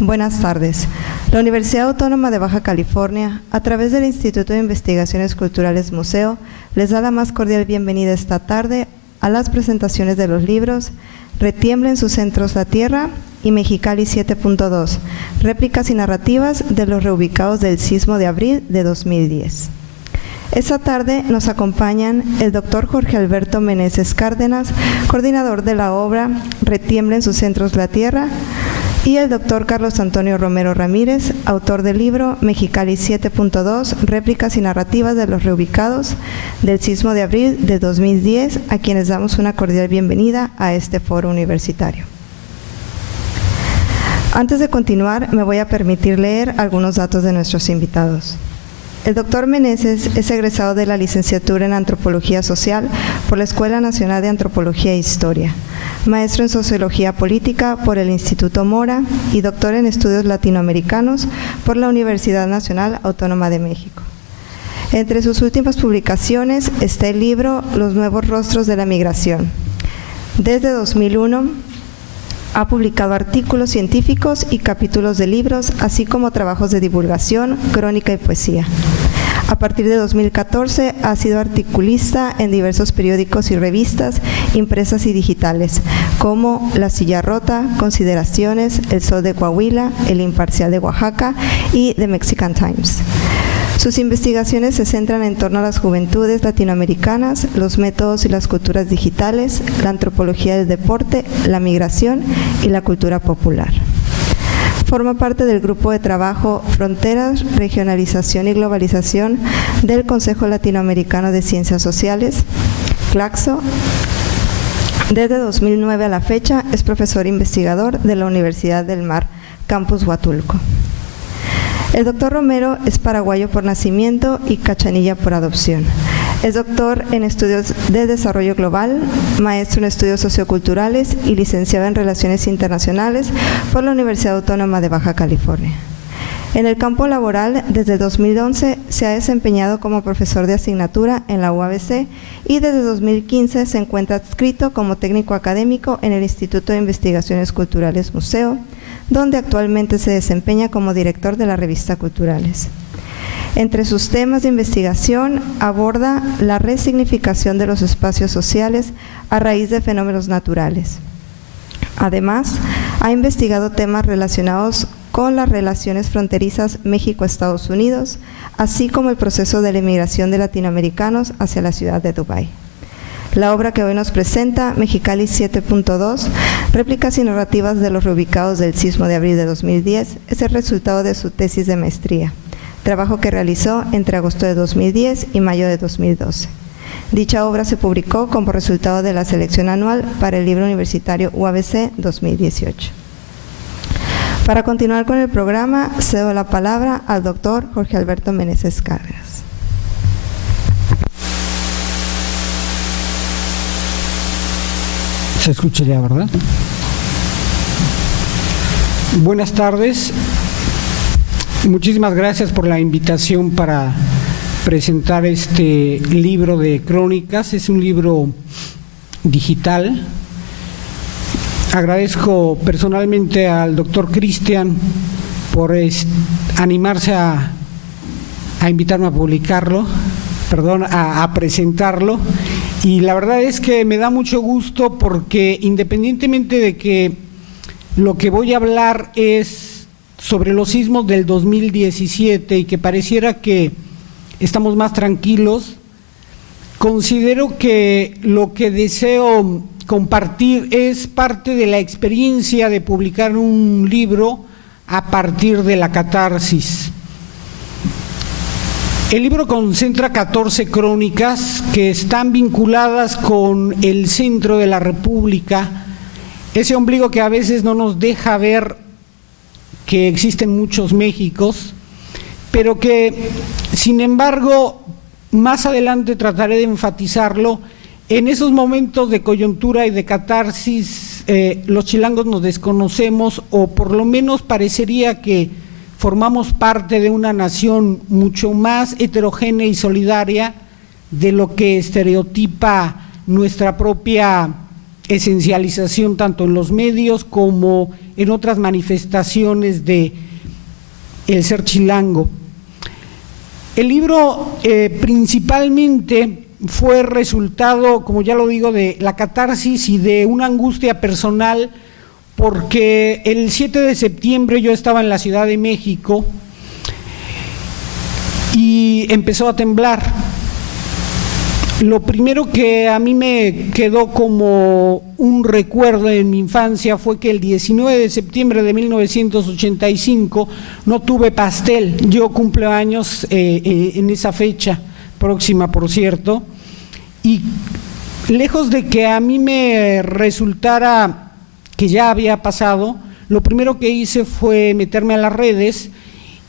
Buenas tardes. La Universidad Autónoma de Baja California, a través del Instituto de Investigaciones Culturales Museo, les da la más cordial bienvenida esta tarde a las presentaciones de los libros Retiembla en sus centros la Tierra y Mexicali 7.2, réplicas y narrativas de los reubicados del sismo de abril de 2010. Esta tarde nos acompañan el doctor Jorge Alberto Meneses Cárdenas, coordinador de la obra Retiembla en sus centros la Tierra, y el doctor Carlos Antonio Romero Ramírez, autor del libro Mexicali 7.2, réplicas y narrativas de los reubicados del sismo de abril de 2010, a quienes damos una cordial bienvenida a este foro universitario. Antes de continuar, me voy a permitir leer algunos datos de nuestros invitados. El doctor Meneses es egresado de la licenciatura en Antropología Social por la Escuela Nacional de Antropología e Historia, maestro en Sociología Política por el Instituto Mora y doctor en Estudios Latinoamericanos por la Universidad Nacional Autónoma de México. Entre sus últimas publicaciones está el libro Los nuevos rostros de la migración. Desde 2001, ha publicado artículos científicos y capítulos de libros, así como trabajos de divulgación, crónica y poesía. A partir de 2014 ha sido articulista en diversos periódicos y revistas impresas y digitales, como La Silla Rota, Consideraciones, El Sol de Coahuila, El Imparcial de Oaxaca y The Mexican Times. Sus investigaciones se centran en torno a las juventudes latinoamericanas, los métodos y las culturas digitales, la antropología del deporte, la migración y la cultura popular. Forma parte del grupo de trabajo Fronteras, Regionalización y Globalización del Consejo Latinoamericano de Ciencias Sociales, CLACSO. Desde 2009 a la fecha es profesor investigador de la Universidad del Mar, Campus Huatulco. El doctor Romero es paraguayo por nacimiento y cachanilla por adopción. Es doctor en estudios de desarrollo global, maestro en estudios socioculturales y licenciado en Relaciones Internacionales por la Universidad Autónoma de Baja California. En el campo laboral, desde 2011 se ha desempeñado como profesor de asignatura en la UABC y desde 2015 se encuentra adscrito como técnico académico en el Instituto de Investigaciones Culturales Museo, donde actualmente se desempeña como director de la revista Culturales. Entre sus temas de investigación aborda la resignificación de los espacios sociales a raíz de fenómenos naturales. Además, ha investigado temas relacionados con las relaciones fronterizas México-Estados Unidos, así como el proceso de la emigración de latinoamericanos hacia la ciudad de Dubái. La obra que hoy nos presenta, Mexicali 7.2, réplicas y narrativas de los reubicados del sismo de abril de 2010, es el resultado de su tesis de maestría, trabajo que realizó entre agosto de 2010 y mayo de 2012. Dicha obra se publicó como resultado de la selección anual para el libro universitario UABC 2018. Para continuar con el programa, cedo la palabra al doctor Jorge Alberto Meneses Cárdenas. Se escucharía, ¿verdad? Buenas tardes. Muchísimas gracias por la invitación para presentar este libro de crónicas. Es un libro digital. Agradezco personalmente al doctor Cristian por animarse a invitarme a publicarlo, a presentarlo. Y la verdad es que me da mucho gusto porque independientemente de que lo que voy a hablar es sobre los sismos del 2017 y que pareciera que estamos más tranquilos, considero que lo que deseo compartir es parte de la experiencia de publicar un libro a partir de la catarsis. El libro concentra 14 crónicas que están vinculadas con el centro de la República, ese ombligo que a veces no nos deja ver que existen muchos Méxicos, pero que, sin embargo, más adelante trataré de enfatizarlo. En esos momentos de coyuntura y de catarsis, los chilangos nos desconocemos, o por lo menos parecería que formamos parte de una nación mucho más heterogénea y solidaria de lo que estereotipa nuestra propia esencialización tanto en los medios como en otras manifestaciones de el ser chilango. El libro principalmente fue resultado, como ya lo digo, de la catarsis y de una angustia personal, porque el 7 de septiembre yo estaba en la Ciudad de México y empezó a temblar. Lo primero que a mí me quedó como un recuerdo en mi infancia fue que el 19 de septiembre de 1985 no tuve pastel. Yo cumplo años en esa fecha próxima, por cierto, y lejos de que a mí me resultara que ya había pasado, lo primero que hice fue meterme a las redes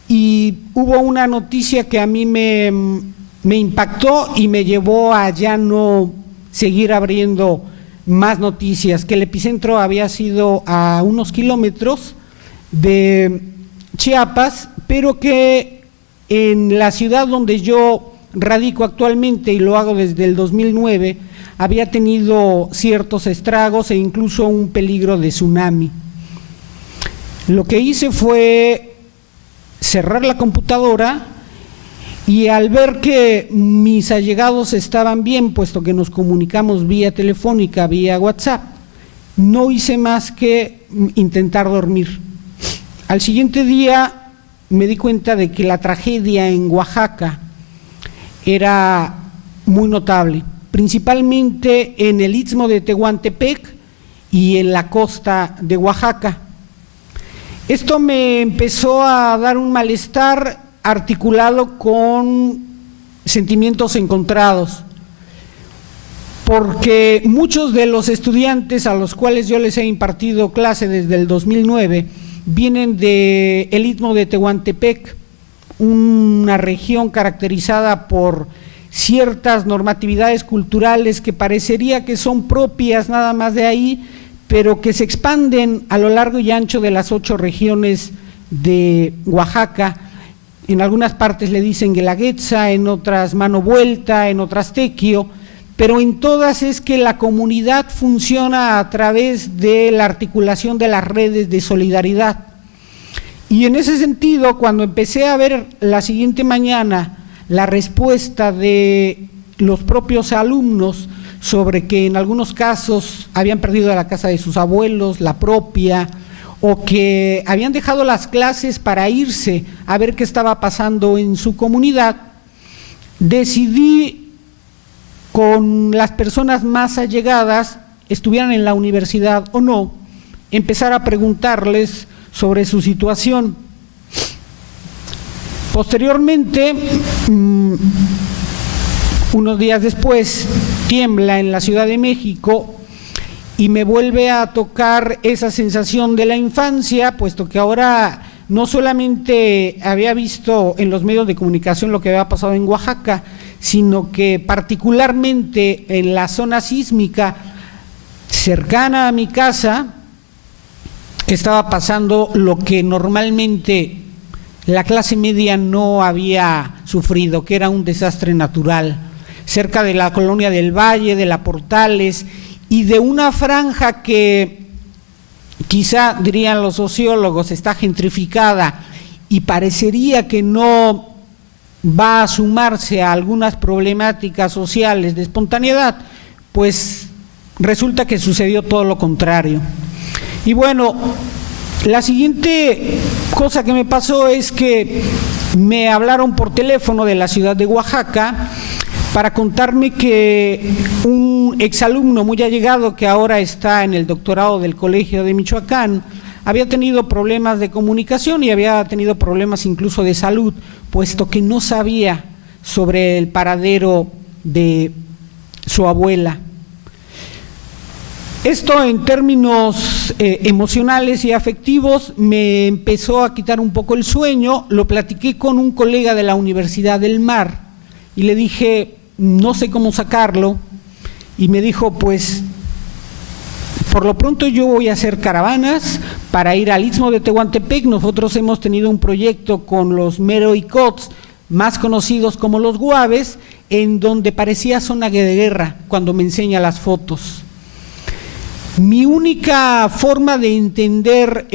y hubo una noticia que a mí me impactó y me llevó a ya no seguir abriendo más noticias, que el epicentro había sido a unos kilómetros de Chiapas, pero que en la ciudad donde yo radico actualmente, y lo hago desde el 2009, había tenido ciertos estragos e incluso un peligro de tsunami. Lo que hice fue cerrar la computadora y al ver que mis allegados estaban bien, puesto que nos comunicamos vía telefónica, vía WhatsApp, no hice más que intentar dormir. Al siguiente día me di cuenta de que la tragedia en Oaxaca era muy notable, principalmente en el Istmo de Tehuantepec y en la costa de Oaxaca. Esto me empezó a dar un malestar articulado con sentimientos encontrados, porque muchos de los estudiantes a los cuales yo les he impartido clase desde el 2009 vienen del Istmo de Tehuantepec, una región caracterizada por ciertas normatividades culturales que parecería que son propias nada más de ahí, pero que se expanden a lo largo y ancho de las 8 regiones de Oaxaca. En algunas partes le dicen Guelaguetza, en otras Mano Vuelta, en otras Tequio, pero en todas es que la comunidad funciona a través de la articulación de las redes de solidaridad. Y en ese sentido, cuando empecé a ver la siguiente mañana la respuesta de los propios alumnos sobre que en algunos casos habían perdido la casa de sus abuelos, la propia, o que habían dejado las clases para irse a ver qué estaba pasando en su comunidad, decidí con las personas más allegadas, estuvieran en la universidad o no, empezar a preguntarles sobre su situación. Posteriormente, unos días después, tiembla en la Ciudad de México y me vuelve a tocar esa sensación de la infancia, puesto que ahora no solamente había visto en los medios de comunicación lo que había pasado en Oaxaca, sino que particularmente en la zona sísmica cercana a mi casa estaba pasando lo que normalmente la clase media no había sufrido, que era un desastre natural, cerca de la colonia del Valle, de la Portales, y de una franja que quizá dirían los sociólogos está gentrificada y parecería que no va a sumarse a algunas problemáticas sociales de espontaneidad, pues resulta que sucedió todo lo contrario. Y bueno, la siguiente cosa que me pasó es que me hablaron por teléfono de la ciudad de Oaxaca para contarme que un exalumno muy allegado que ahora está en el doctorado del Colegio de Michoacán había tenido problemas de comunicación y había tenido problemas incluso de salud, puesto que no sabía sobre el paradero de su abuela. Esto en términos emocionales y afectivos me empezó a quitar un poco el sueño. Lo platiqué con un colega de la Universidad del Mar y le dije, no sé cómo sacarlo, y me dijo, pues por lo pronto yo voy a hacer caravanas para ir al Istmo de Tehuantepec. Nosotros hemos tenido un proyecto con los Meroicots, más conocidos como los Guaves, en donde parecía zona de guerra cuando me enseña las fotos. Mi única forma de entender,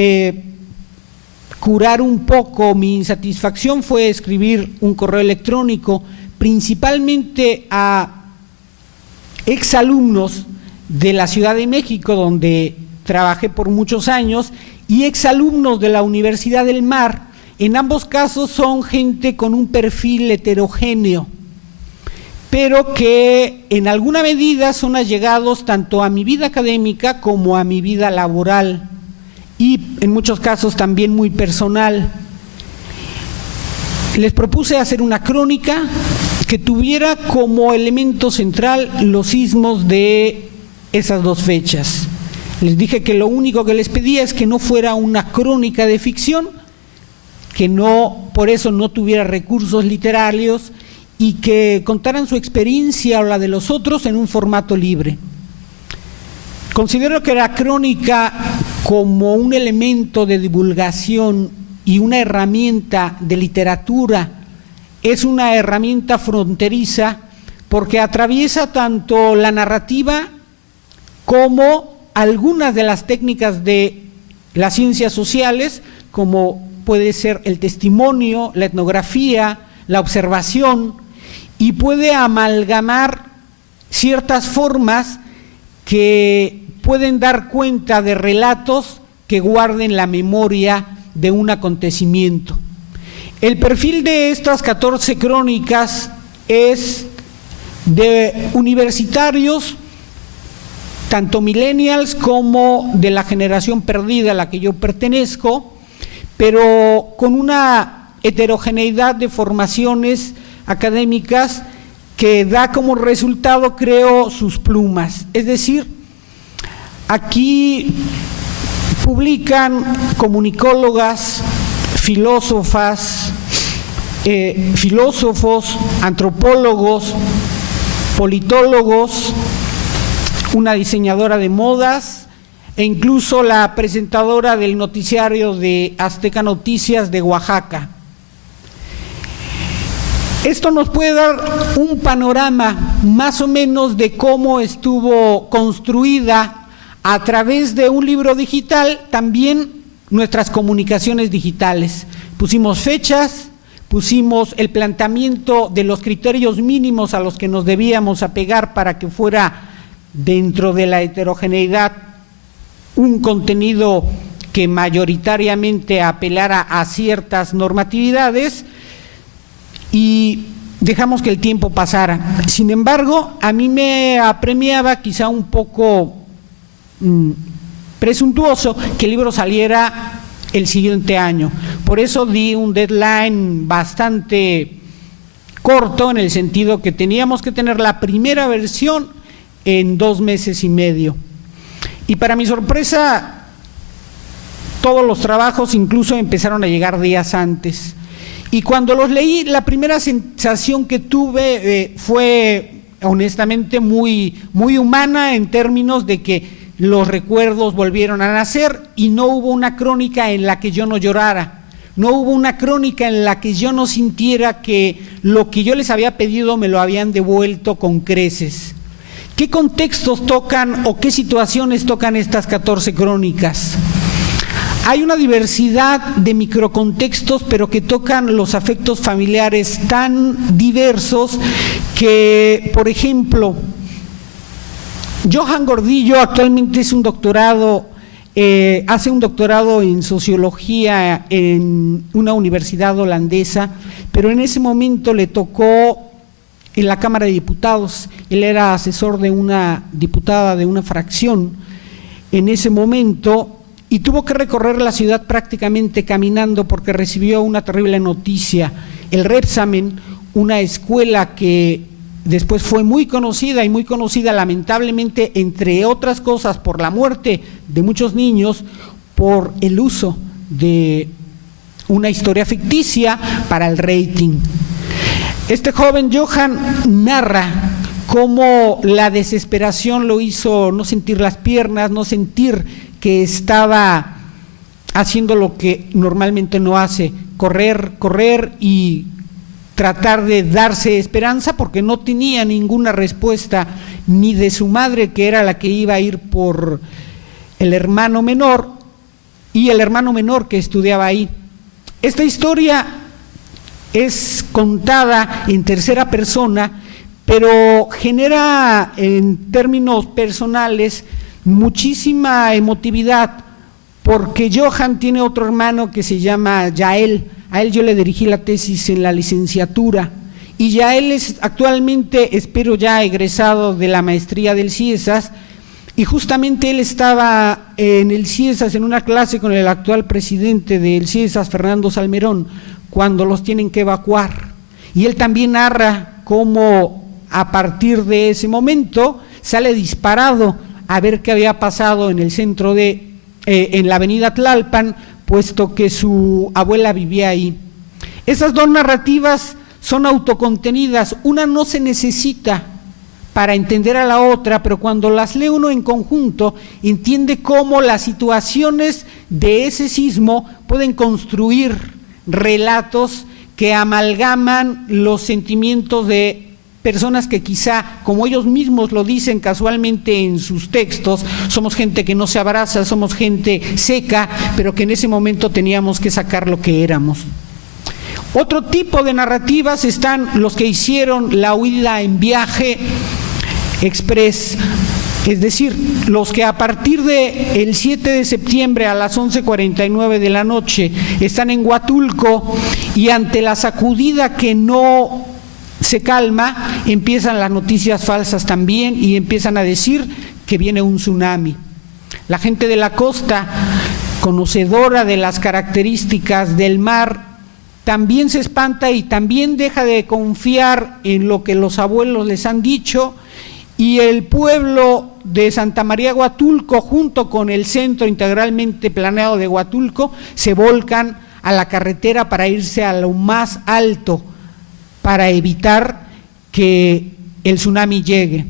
curar un poco mi insatisfacción fue escribir un correo electrónico, principalmente a exalumnos de la Ciudad de México, donde trabajé por muchos años, y exalumnos de la Universidad del Mar. En ambos casos son gente con un perfil heterogéneo, pero que en alguna medida son allegados tanto a mi vida académica como a mi vida laboral, y en muchos casos también muy personal. Les propuse hacer una crónica que tuviera como elemento central los sismos de esas dos fechas. Les dije que lo único que les pedía es que no fuera una crónica de ficción, que no, por eso no tuviera recursos literarios, y que contaran su experiencia o la de los otros en un formato libre. Considero que la crónica, como un elemento de divulgación y una herramienta de literatura, es una herramienta fronteriza porque atraviesa tanto la narrativa como algunas de las técnicas de las ciencias sociales, como puede ser el testimonio, la etnografía, la observación, y puede amalgamar ciertas formas que pueden dar cuenta de relatos que guarden la memoria de un acontecimiento. El perfil de estas 14 crónicas es de universitarios, tanto millennials como de la generación perdida a la que yo pertenezco, pero con una heterogeneidad de formaciones académicas que da como resultado, creo, sus plumas. Es decir, aquí publican comunicólogas, filósofas, filósofos, antropólogos, politólogos, una diseñadora de modas e incluso la presentadora del noticiario de Azteca Noticias de Oaxaca. Esto nos puede dar un panorama más o menos de cómo estuvo construida a través de un libro digital también nuestras comunicaciones digitales. Pusimos fechas, pusimos el planteamiento de los criterios mínimos a los que nos debíamos apegar para que fuera dentro de la heterogeneidad un contenido que mayoritariamente apelara a ciertas normatividades, y dejamos que el tiempo pasara. Sin embargo, a mí me apremiaba, quizá un poco presuntuoso, que el libro saliera el siguiente año. Por eso di un deadline bastante corto, en el sentido que teníamos que tener la primera versión en 2 meses y medio. Y para mi sorpresa, todos los trabajos incluso empezaron a llegar días antes. Y cuando los leí, la primera sensación que tuve fue honestamente muy humana, en términos de que los recuerdos volvieron a nacer y no hubo una crónica en la que yo no llorara, no hubo una crónica en la que yo no sintiera que lo que yo les había pedido me lo habían devuelto con creces. ¿Qué contextos tocan o qué situaciones tocan estas 14 crónicas? Hay una diversidad de microcontextos, pero que tocan los afectos familiares tan diversos que, por ejemplo, Johan Gordillo actualmente es un doctorado, hace un doctorado en sociología en una universidad holandesa, pero en ese momento le tocó en la Cámara de Diputados. Él era asesor de una diputada de una fracción en ese momento, y tuvo que recorrer la ciudad prácticamente caminando porque recibió una terrible noticia. El Repsamen, una escuela que después fue muy conocida, y muy conocida lamentablemente, entre otras cosas, por la muerte de muchos niños, por el uso de una historia ficticia para el rating. Este joven Johan narra cómo la desesperación lo hizo no sentir las piernas, no sentir que estaba haciendo lo que normalmente no hace, correr y tratar de darse esperanza, porque no tenía ninguna respuesta ni de su madre, que era la que iba a ir por el hermano menor y el hermano menor que estudiaba ahí. Esta historia es contada en tercera persona, pero genera en términos personales muchísima emotividad, porque Johan tiene otro hermano que se llama Yael. A él yo le dirigí la tesis en la licenciatura, y Yael es actualmente, espero ya egresado de la maestría del CIESAS, y justamente él estaba en el CIESAS en una clase con el actual presidente del CIESAS, Fernando Salmerón, cuando los tienen que evacuar, y él también narra cómo a partir de ese momento sale disparado a ver qué había pasado en el centro en la avenida Tlalpan, puesto que su abuela vivía ahí. Esas dos narrativas son autocontenidas, una no se necesita para entender a la otra, pero cuando las lee uno en conjunto, entiende cómo las situaciones de ese sismo pueden construir relatos que amalgaman los sentimientos de personas que quizá, como ellos mismos lo dicen casualmente en sus textos, somos gente que no se abraza, somos gente seca, pero que en ese momento teníamos que sacar lo que éramos. Otro tipo de narrativas están los que hicieron la huida en viaje express, es decir, los que a partir del 7 de septiembre a las 11:49 de la noche están en Huatulco y ante la sacudida que no se calma, empiezan las noticias falsas también y empiezan a decir que viene un tsunami. La gente de la costa, conocedora de las características del mar, también se espanta y también deja de confiar en lo que los abuelos les han dicho, y el pueblo de Santa María Huatulco, junto con el centro integralmente planeado de Huatulco, se volcan a la carretera para irse a lo más alto, para evitar que el tsunami llegue.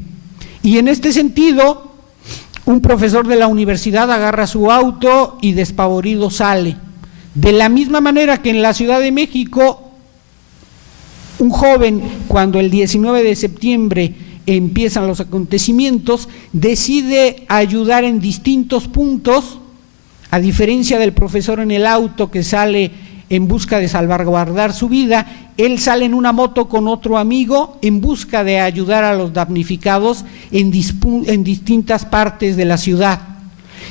Y en este sentido, un profesor de la universidad agarra su auto y despavorido sale. De la misma manera que en la Ciudad de México, un joven, cuando el 19 de septiembre empiezan los acontecimientos, decide ayudar en distintos puntos, a diferencia del profesor en el auto que sale en busca de salvaguardar su vida, él sale en una moto con otro amigo en busca de ayudar a los damnificados en distintas partes de la ciudad.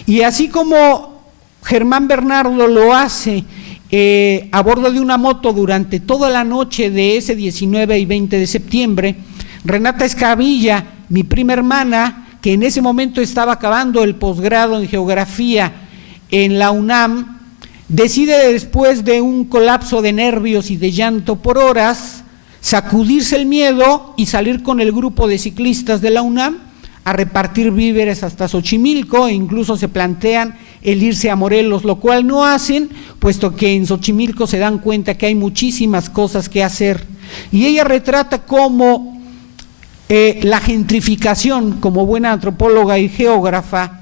Y así como Germán Bernardo lo hace a bordo de una moto durante toda la noche de ese 19 y 20 de septiembre, Renata Escamilla, mi prima hermana, que en ese momento estaba acabando el posgrado en geografía en la UNAM, decide, después de un colapso de nervios y de llanto por horas, sacudirse el miedo y salir con el grupo de ciclistas de la UNAM a repartir víveres hasta Xochimilco, e incluso se plantean el irse a Morelos, lo cual no hacen, puesto que en Xochimilco se dan cuenta que hay muchísimas cosas que hacer. Y ella retrata cómo la gentrificación, como buena antropóloga y geógrafa,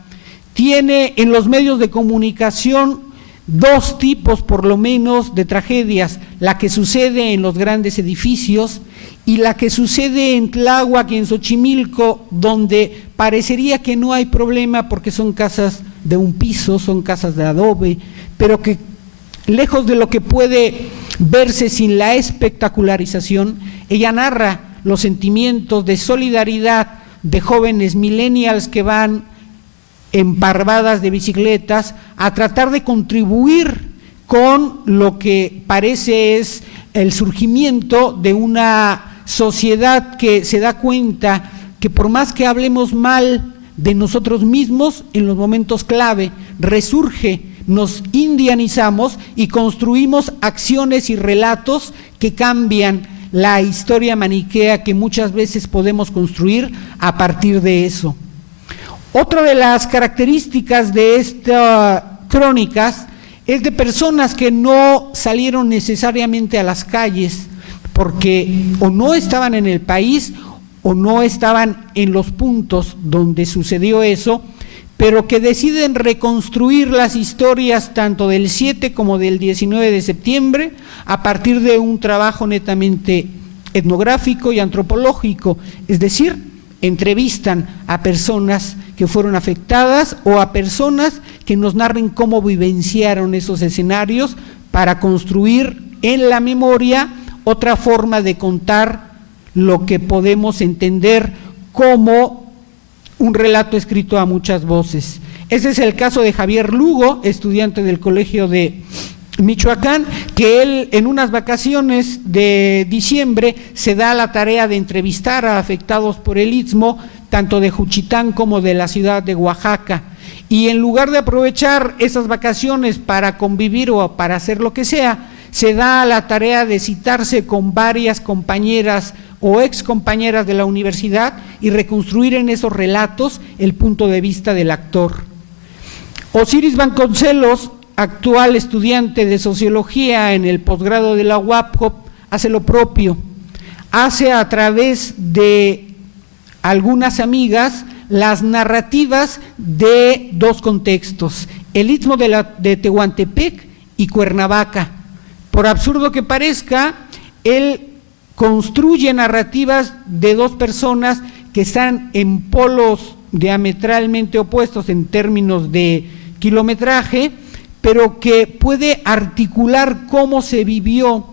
tiene en los medios de comunicación dos tipos por lo menos de tragedias: la que sucede en los grandes edificios y la que sucede en Tláhuac y en Xochimilco, donde parecería que no hay problema porque son casas de un piso, son casas de adobe, pero que lejos de lo que puede verse sin la espectacularización, ella narra los sentimientos de solidaridad de jóvenes millennials que van en parvadas de bicicletas a tratar de contribuir con lo que parece es el surgimiento de una sociedad que se da cuenta que por más que hablemos mal de nosotros mismos, en los momentos clave resurge, nos indianizamos y construimos acciones y relatos que cambian la historia maniquea que muchas veces podemos construir a partir de eso. Otra de las características de estas crónicas es de personas que no salieron necesariamente a las calles porque o no estaban en el país o no estaban en los puntos donde sucedió eso, pero que deciden reconstruir las historias tanto del 7 como del 19 de septiembre a partir de un trabajo netamente etnográfico y antropológico, es decir, entrevistan a personas que fueron afectadas o a personas que nos narren cómo vivenciaron esos escenarios para construir en la memoria otra forma de contar lo que podemos entender como un relato escrito a muchas voces. Ese es el caso de Javier Lugo, estudiante del Colegio de Michoacán, que él en unas vacaciones de diciembre se da la tarea de entrevistar a afectados por el Istmo, tanto de Juchitán como de la ciudad de Oaxaca, y en lugar de aprovechar esas vacaciones para convivir o para hacer lo que sea, se da la tarea de citarse con varias compañeras o ex compañeras de la universidad y reconstruir en esos relatos el punto de vista del actor. Osiris Vasconcelos, actual estudiante de Sociología en el posgrado de la UAPJOP, hace lo propio, hace a través de algunas amigas las narrativas de dos contextos, el Istmo de Tehuantepec y Cuernavaca. Por absurdo que parezca, él construye narrativas de dos personas que están en polos diametralmente opuestos en términos de kilometraje, pero que puede articular cómo se vivió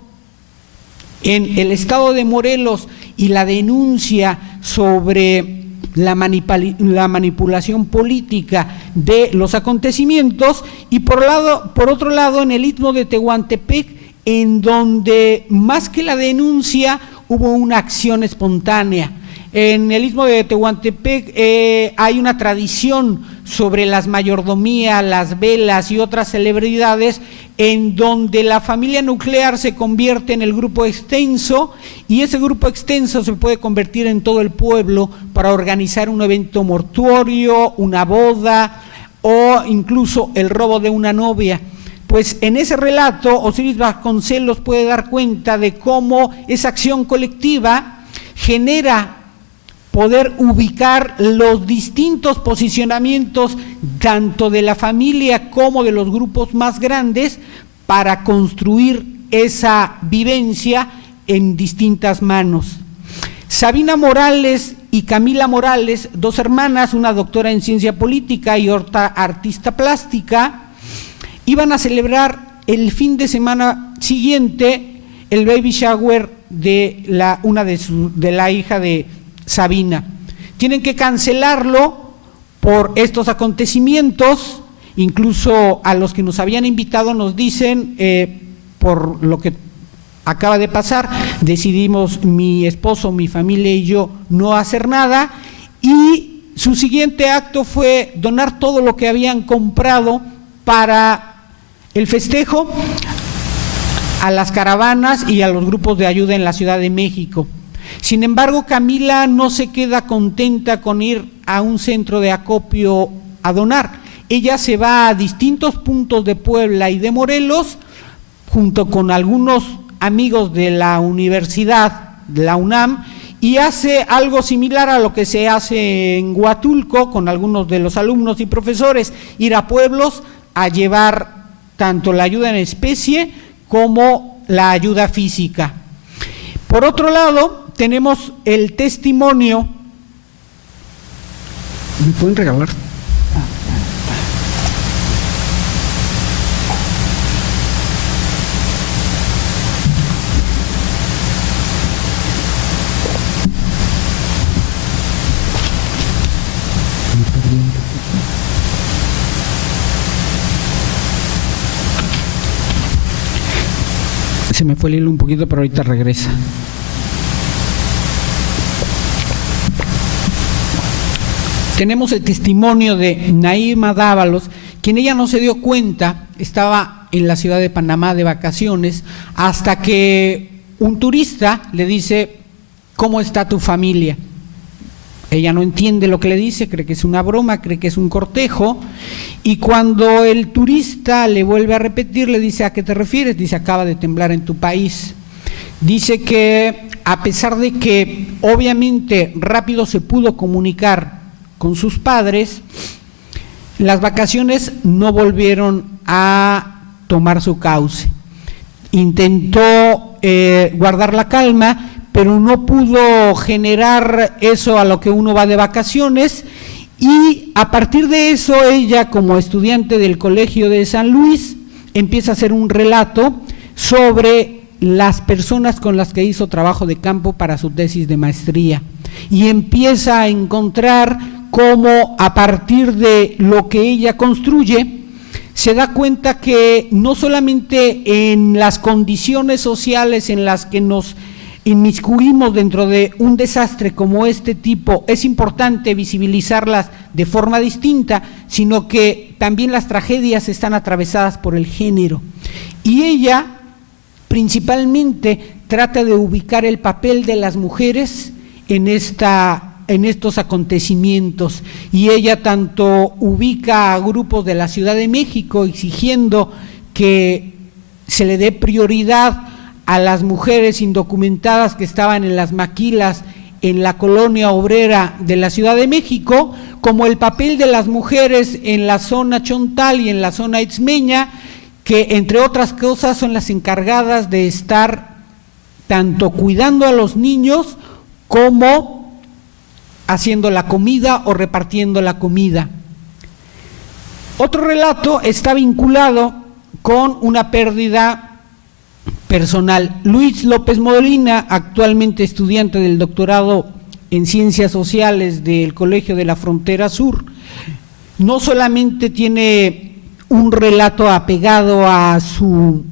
en el estado de Morelos y la denuncia sobre la manipulación política de los acontecimientos, y por otro lado en el Istmo de Tehuantepec, en donde más que la denuncia hubo una acción espontánea. En el Istmo de Tehuantepec hay una tradición sobre las mayordomías, las velas y otras celebridades, en donde la familia nuclear se convierte en el grupo extenso, y ese grupo extenso se puede convertir en todo el pueblo para organizar un evento mortuorio, una boda o incluso el robo de una novia. Pues en ese relato Osiris Vasconcelos puede dar cuenta de cómo esa acción colectiva genera poder ubicar los distintos posicionamientos tanto de la familia como de los grupos más grandes para construir esa vivencia en distintas manos. Sabina Morales y Camila Morales, dos hermanas, una doctora en ciencia política y otra artista plástica, iban a celebrar el fin de semana siguiente el baby shower de la hija de Sabina. Tienen que cancelarlo por estos acontecimientos, incluso a los que nos habían invitado nos dicen, por lo que acaba de pasar, decidimos mi esposo, mi familia y yo no hacer nada, y su siguiente acto fue donar todo lo que habían comprado para el festejo a las caravanas y a los grupos de ayuda en la Ciudad de México. Sin embargo, Camila no se queda contenta con ir a un centro de acopio a donar. Ella se va a distintos puntos de Puebla y de Morelos, junto con algunos amigos de la universidad, de la UNAM, y hace algo similar a lo que se hace en Huatulco con algunos de los alumnos y profesores, ir a pueblos a llevar tanto la ayuda en especie como la ayuda física. Por otro lado, tenemos el testimonio. ¿Me pueden regalar? Se me fue el hilo un poquito, pero ahorita regresa. Tenemos el testimonio de Naima Dávalos, quien ella no se dio cuenta, estaba en la ciudad de Panamá de vacaciones, hasta que un turista le dice: ¿cómo está tu familia? Ella no entiende lo que le dice, cree que es una broma, cree que es un cortejo, y cuando el turista le vuelve a repetir, le dice: ¿a qué te refieres? Dice: acaba de temblar en tu país. Dice que a pesar de que obviamente rápido se pudo comunicar con sus padres, las vacaciones no volvieron a tomar su cauce. Intentó guardar la calma, pero no pudo generar eso a lo que uno va de vacaciones, y a partir de eso ella, como estudiante del Colegio de San Luis, empieza a hacer un relato sobre las personas con las que hizo trabajo de campo para su tesis de maestría, y empieza a encontrar cómo a partir de lo que ella construye se da cuenta que no solamente en las condiciones sociales en las que nos inmiscuimos dentro de un desastre como este tipo es importante visibilizarlas de forma distinta, sino que también las tragedias están atravesadas por el género, y ella principalmente trata de ubicar el papel de las mujeres en estos acontecimientos, y ella tanto ubica a grupos de la Ciudad de México exigiendo que se le dé prioridad a las mujeres indocumentadas que estaban en las maquilas en la colonia obrera de la Ciudad de México, como el papel de las mujeres en la zona Chontal y en la zona Itzmeña, que entre otras cosas son las encargadas de estar tanto cuidando a los niños como haciendo la comida o repartiendo la comida. Otro relato está vinculado con una pérdida personal. Luis López Molina, actualmente estudiante del doctorado en Ciencias Sociales del Colegio de la Frontera Sur, no solamente tiene un relato apegado a su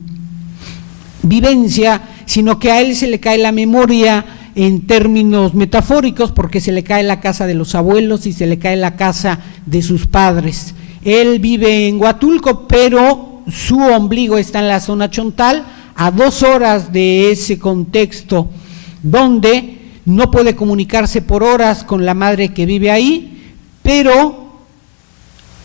vivencia, sino que a él se le cae la memoria en términos metafóricos, porque se le cae la casa de los abuelos y se le cae la casa de sus padres. Él vive en Huatulco, pero su ombligo está en la zona Chontal, a 2 horas de ese contexto, donde no puede comunicarse por horas con la madre que vive ahí, pero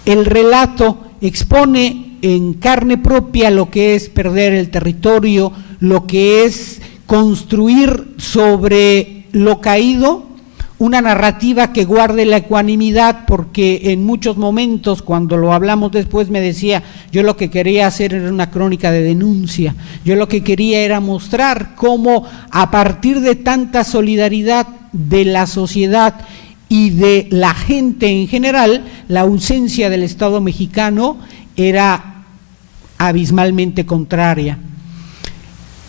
el relato expone en carne propia lo que es perder el territorio, lo que es construir sobre lo caído una narrativa que guarde la ecuanimidad, porque en muchos momentos, cuando lo hablamos después, me decía, yo lo que quería hacer era una crónica de denuncia, yo lo que quería era mostrar cómo a partir de tanta solidaridad de la sociedad y de la gente en general, la ausencia del Estado mexicano era abismalmente contraria.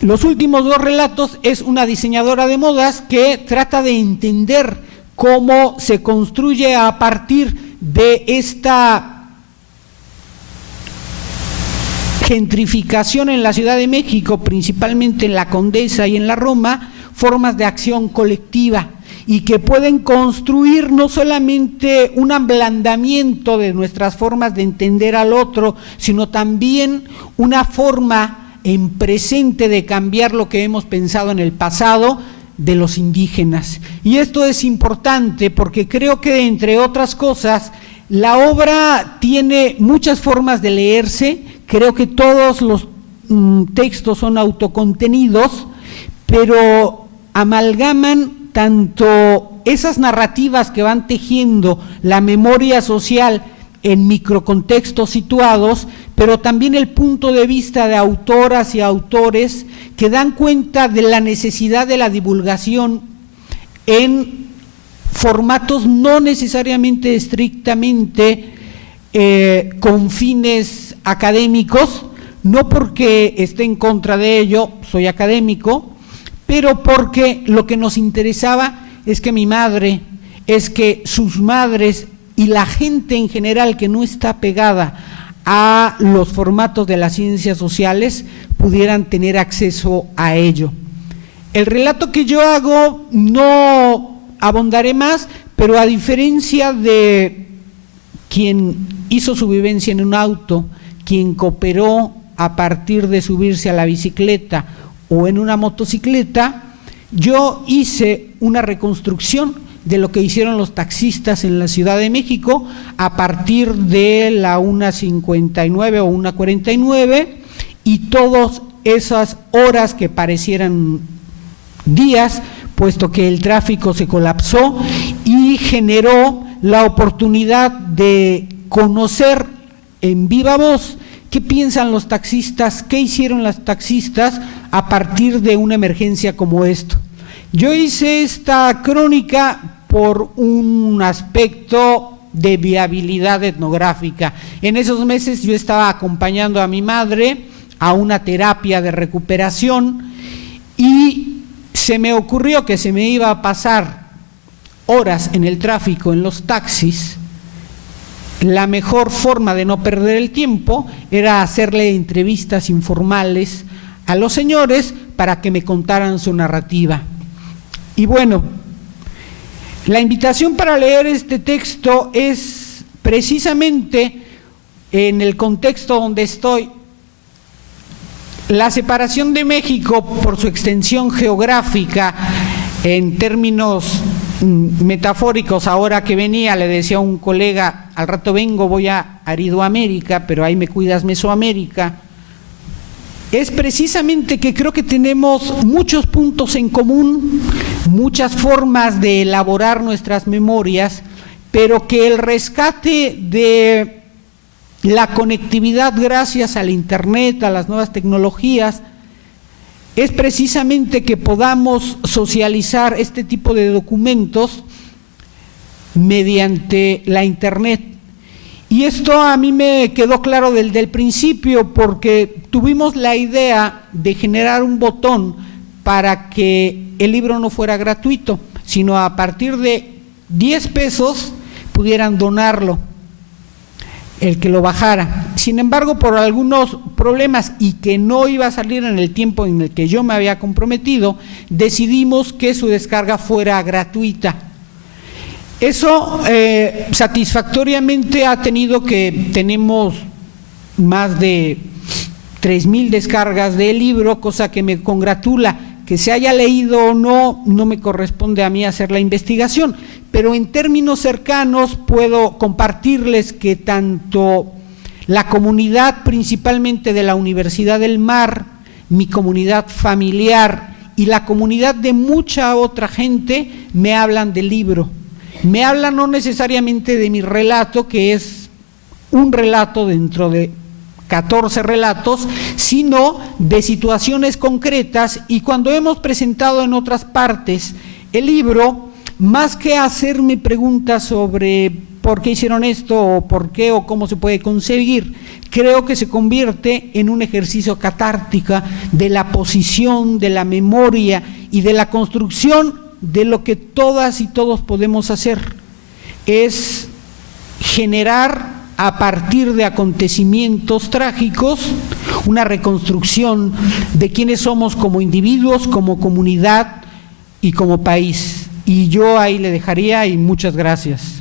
Los últimos 2 relatos es una diseñadora de modas que trata de entender cómo se construye a partir de esta gentrificación en la Ciudad de México, principalmente en la Condesa y en la Roma, formas de acción colectiva, y que pueden construir no solamente un ablandamiento de nuestras formas de entender al otro, sino también una forma en presente de cambiar lo que hemos pensado en el pasado de los indígenas. Y esto es importante porque creo que, entre otras cosas, la obra tiene muchas formas de leerse. Creo que todos los textos son autocontenidos, pero amalgaman tanto esas narrativas que van tejiendo la memoria social en microcontextos situados, pero también el punto de vista de autoras y autores que dan cuenta de la necesidad de la divulgación en formatos no necesariamente estrictamente con fines académicos, no porque esté en contra de ello, soy académico, pero porque lo que nos interesaba es que mi madre, es que sus madres y la gente en general que no está pegada a los formatos de las ciencias sociales pudieran tener acceso a ello. El relato que yo hago no abondaré más, pero a diferencia de quien hizo su vivencia en un auto, quien cooperó a partir de subirse a la bicicleta o en una motocicleta, yo hice una reconstrucción de lo que hicieron los taxistas en la Ciudad de México a partir de la 1:59 o 1:49, y todas esas horas que parecieran días, puesto que el tráfico se colapsó y generó la oportunidad de conocer en viva voz qué piensan los taxistas, qué hicieron los taxistas a partir de una emergencia como esto. Yo hice esta crónica por un aspecto de viabilidad etnográfica. En esos meses yo estaba acompañando a mi madre a una terapia de recuperación y se me ocurrió que se me iba a pasar horas en el tráfico, en los taxis. La mejor forma de no perder el tiempo era hacerle entrevistas informales a los señores para que me contaran su narrativa. Y bueno, la invitación para leer este texto es precisamente en el contexto donde estoy. La separación de México por su extensión geográfica, en términos metafóricos, ahora que venía le decía a un colega, al rato vengo, voy a Aridoamérica, pero ahí me cuidas Mesoamérica, es precisamente que creo que tenemos muchos puntos en común, muchas formas de elaborar nuestras memorias, pero que el rescate de la conectividad gracias al Internet, a las nuevas tecnologías, es precisamente que podamos socializar este tipo de documentos mediante la Internet. Y esto a mí me quedó claro desde el principio, porque tuvimos la idea de generar un botón para que el libro no fuera gratuito, sino a partir de 10 pesos pudieran donarlo, el que lo bajara. Sin embargo, por algunos problemas y que no iba a salir en el tiempo en el que yo me había comprometido, decidimos que su descarga fuera gratuita. Eso satisfactoriamente ha tenido que tenemos más de 3,000 descargas del libro, cosa que me congratula. Que se haya leído o no, no me corresponde a mí hacer la investigación, pero en términos cercanos puedo compartirles que tanto la comunidad principalmente de la Universidad del Mar, mi comunidad familiar y la comunidad de mucha otra gente me hablan del libro. Me hablan no necesariamente de mi relato, que es un relato dentro de 14 relatos, sino de situaciones concretas, y cuando hemos presentado en otras partes el libro, más que hacerme preguntas sobre por qué hicieron esto, o por qué, o cómo se puede conseguir, creo que se convierte en un ejercicio catártico de la posición, de la memoria y de la construcción de lo que todas y todos podemos hacer, es generar a partir de acontecimientos trágicos una reconstrucción de quiénes somos como individuos, como comunidad y como país. Y yo ahí le dejaría, y muchas gracias.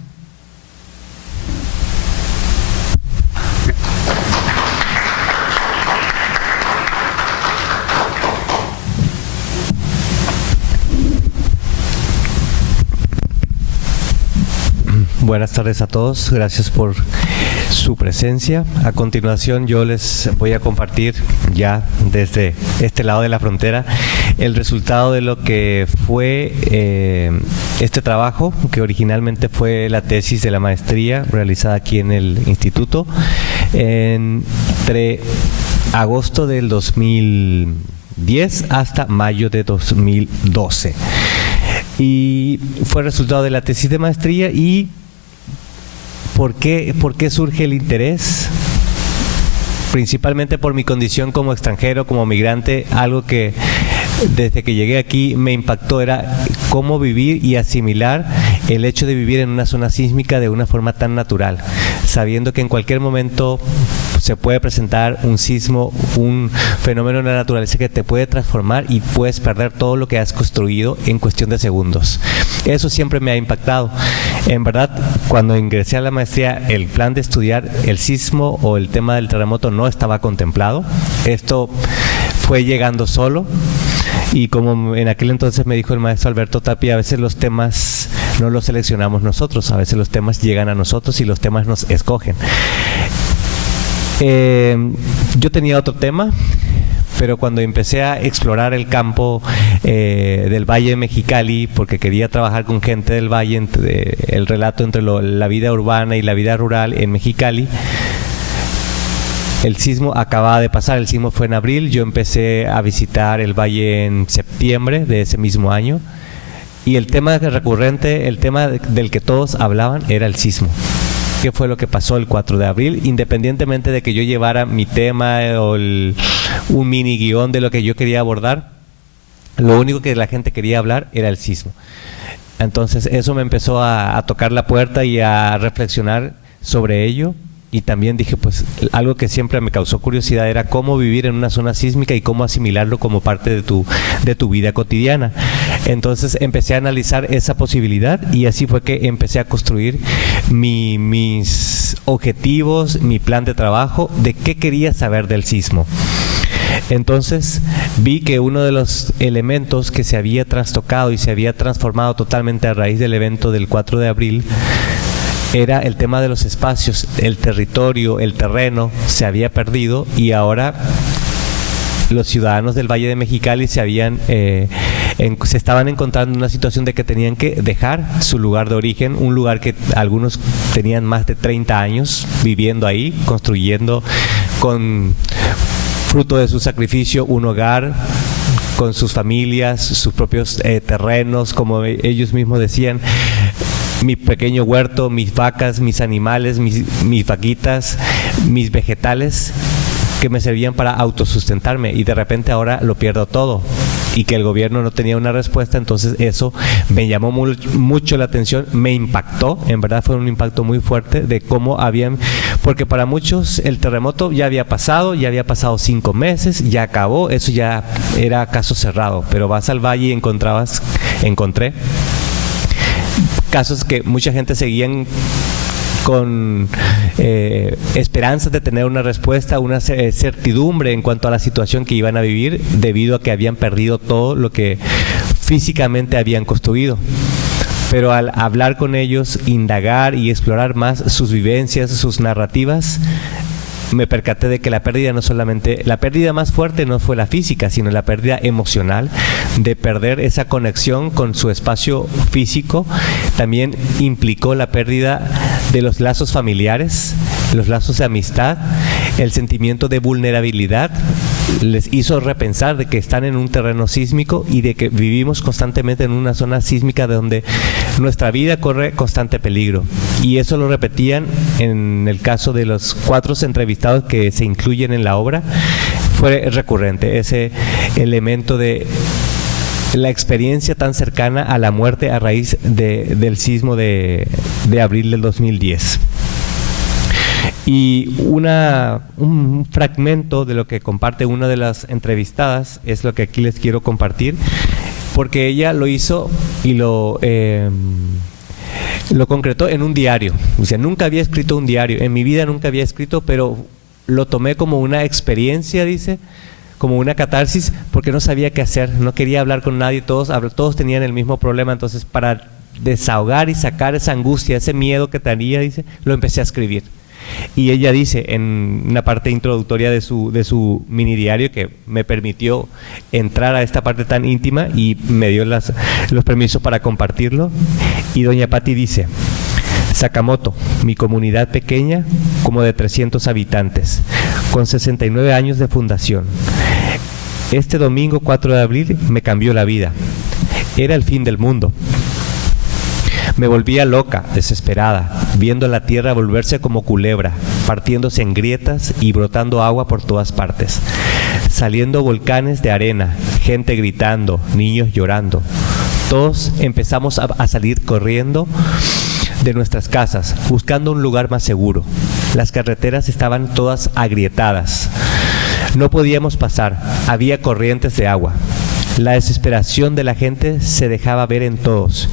Buenas tardes a todos, gracias por su presencia. A continuación yo les voy a compartir ya desde este lado de la frontera el resultado de lo que fue este trabajo, que originalmente fue la tesis de la maestría realizada aquí en el instituto entre agosto del 2010 hasta mayo de 2012. Y fue resultado de la tesis de maestría. ¿Y por qué surge el interés? Principalmente por mi condición como extranjero, como migrante. Algo que desde que llegué aquí me impactó era cómo vivir y asimilar el hecho de vivir en una zona sísmica de una forma tan natural, sabiendo que en cualquier momento se puede presentar un sismo, un fenómeno de la naturaleza que te puede transformar y puedes perder todo lo que has construido en cuestión de segundos. Eso siempre me ha impactado. En verdad, cuando ingresé a la maestría, el plan de estudiar el sismo o el tema del terremoto no estaba contemplado. Esto fue llegando solo. Y como en aquel entonces me dijo el maestro Alberto Tapia, a veces los temas no los seleccionamos nosotros, a veces los temas llegan a nosotros y los temas nos escogen. Yo tenía otro tema, pero cuando empecé a explorar el campo del Valle de Mexicali, porque quería trabajar con gente del Valle, el relato entre la vida urbana y la vida rural en Mexicali, el sismo acababa de pasar, el sismo fue en abril, yo empecé a visitar el Valle en septiembre de ese mismo año, Y el tema recurrente, el tema del que todos hablaban era el sismo. ¿Qué fue lo que pasó el 4 de abril? Independientemente de que yo llevara mi tema o un mini guión de lo que yo quería abordar, lo único que la gente quería hablar era el sismo. Entonces eso me empezó a tocar la puerta y a reflexionar sobre ello. Y también dije, pues algo que siempre me causó curiosidad era cómo vivir en una zona sísmica y cómo asimilarlo como parte de tu vida cotidiana. Entonces empecé a analizar esa posibilidad y así fue que empecé a construir mis objetivos, mi plan de trabajo, de qué quería saber del sismo. Entonces vi que uno de los elementos que se había trastocado y se había transformado totalmente a raíz del evento del 4 de abril era el tema de los espacios, el territorio, el terreno se había perdido y ahora los ciudadanos del Valle de Mexicali se estaban encontrando en una situación de que tenían que dejar su lugar de origen, un lugar que algunos tenían más de 30 años viviendo ahí, construyendo con fruto de su sacrificio un hogar, con sus familias, sus propios terrenos, como ellos mismos decían, mi pequeño huerto, mis vacas, mis animales, mis vaquitas, mis vegetales que me servían para autosustentarme y de repente ahora lo pierdo todo y que el gobierno no tenía una respuesta. Entonces eso me llamó mucho la atención, me impactó, en verdad fue un impacto muy fuerte de cómo porque para muchos el terremoto ya había pasado 5 meses, ya acabó, eso ya era caso cerrado, pero vas al valle y encontré casos que mucha gente seguían con esperanzas de tener una respuesta, una certidumbre en cuanto a la situación que iban a vivir debido a que habían perdido todo lo que físicamente habían construido. Pero al hablar con ellos, indagar y explorar más sus vivencias, sus narrativas, me percaté de que la pérdida más fuerte no fue la física, sino la pérdida emocional, de perder esa conexión con su espacio físico. También implicó la pérdida de los lazos familiares, los lazos de amistad, el sentimiento de vulnerabilidad. Les hizo repensar de que están en un terreno sísmico y de que vivimos constantemente en una zona sísmica donde nuestra vida corre constante peligro. Y eso lo repetían en el caso de los 4 entrevistados que se incluyen en la obra. Fue recurrente ese elemento de la experiencia tan cercana a la muerte a raíz del sismo de abril del 2010. Y un fragmento de lo que comparte una de las entrevistadas es lo que aquí les quiero compartir, porque ella lo hizo y lo concretó en un diario. O sea, nunca había escrito un diario, en mi vida nunca había escrito, pero lo tomé como una experiencia, dice, como una catarsis, porque no sabía qué hacer, no quería hablar con nadie, todos tenían el mismo problema. Entonces, para desahogar y sacar esa angustia, ese miedo que tenía, dice, lo empecé a escribir. Y ella dice en una parte introductoria de su mini diario, que me permitió entrar a esta parte tan íntima y me dio los permisos para compartirlo. Y doña Patti dice: Sakamoto, mi comunidad pequeña, como de 300 habitantes, con 69 años de fundación. Este domingo 4 de abril me cambió la vida. Era el fin del mundo. Me volvía loca, desesperada, viendo la tierra volverse como culebra, partiéndose en grietas y brotando agua por todas partes, saliendo volcanes de arena, gente gritando, niños llorando. Todos empezamos a salir corriendo de nuestras casas, buscando un lugar más seguro. Las carreteras estaban todas agrietadas. No podíamos pasar, había corrientes de agua. La desesperación de la gente se dejaba ver en todos.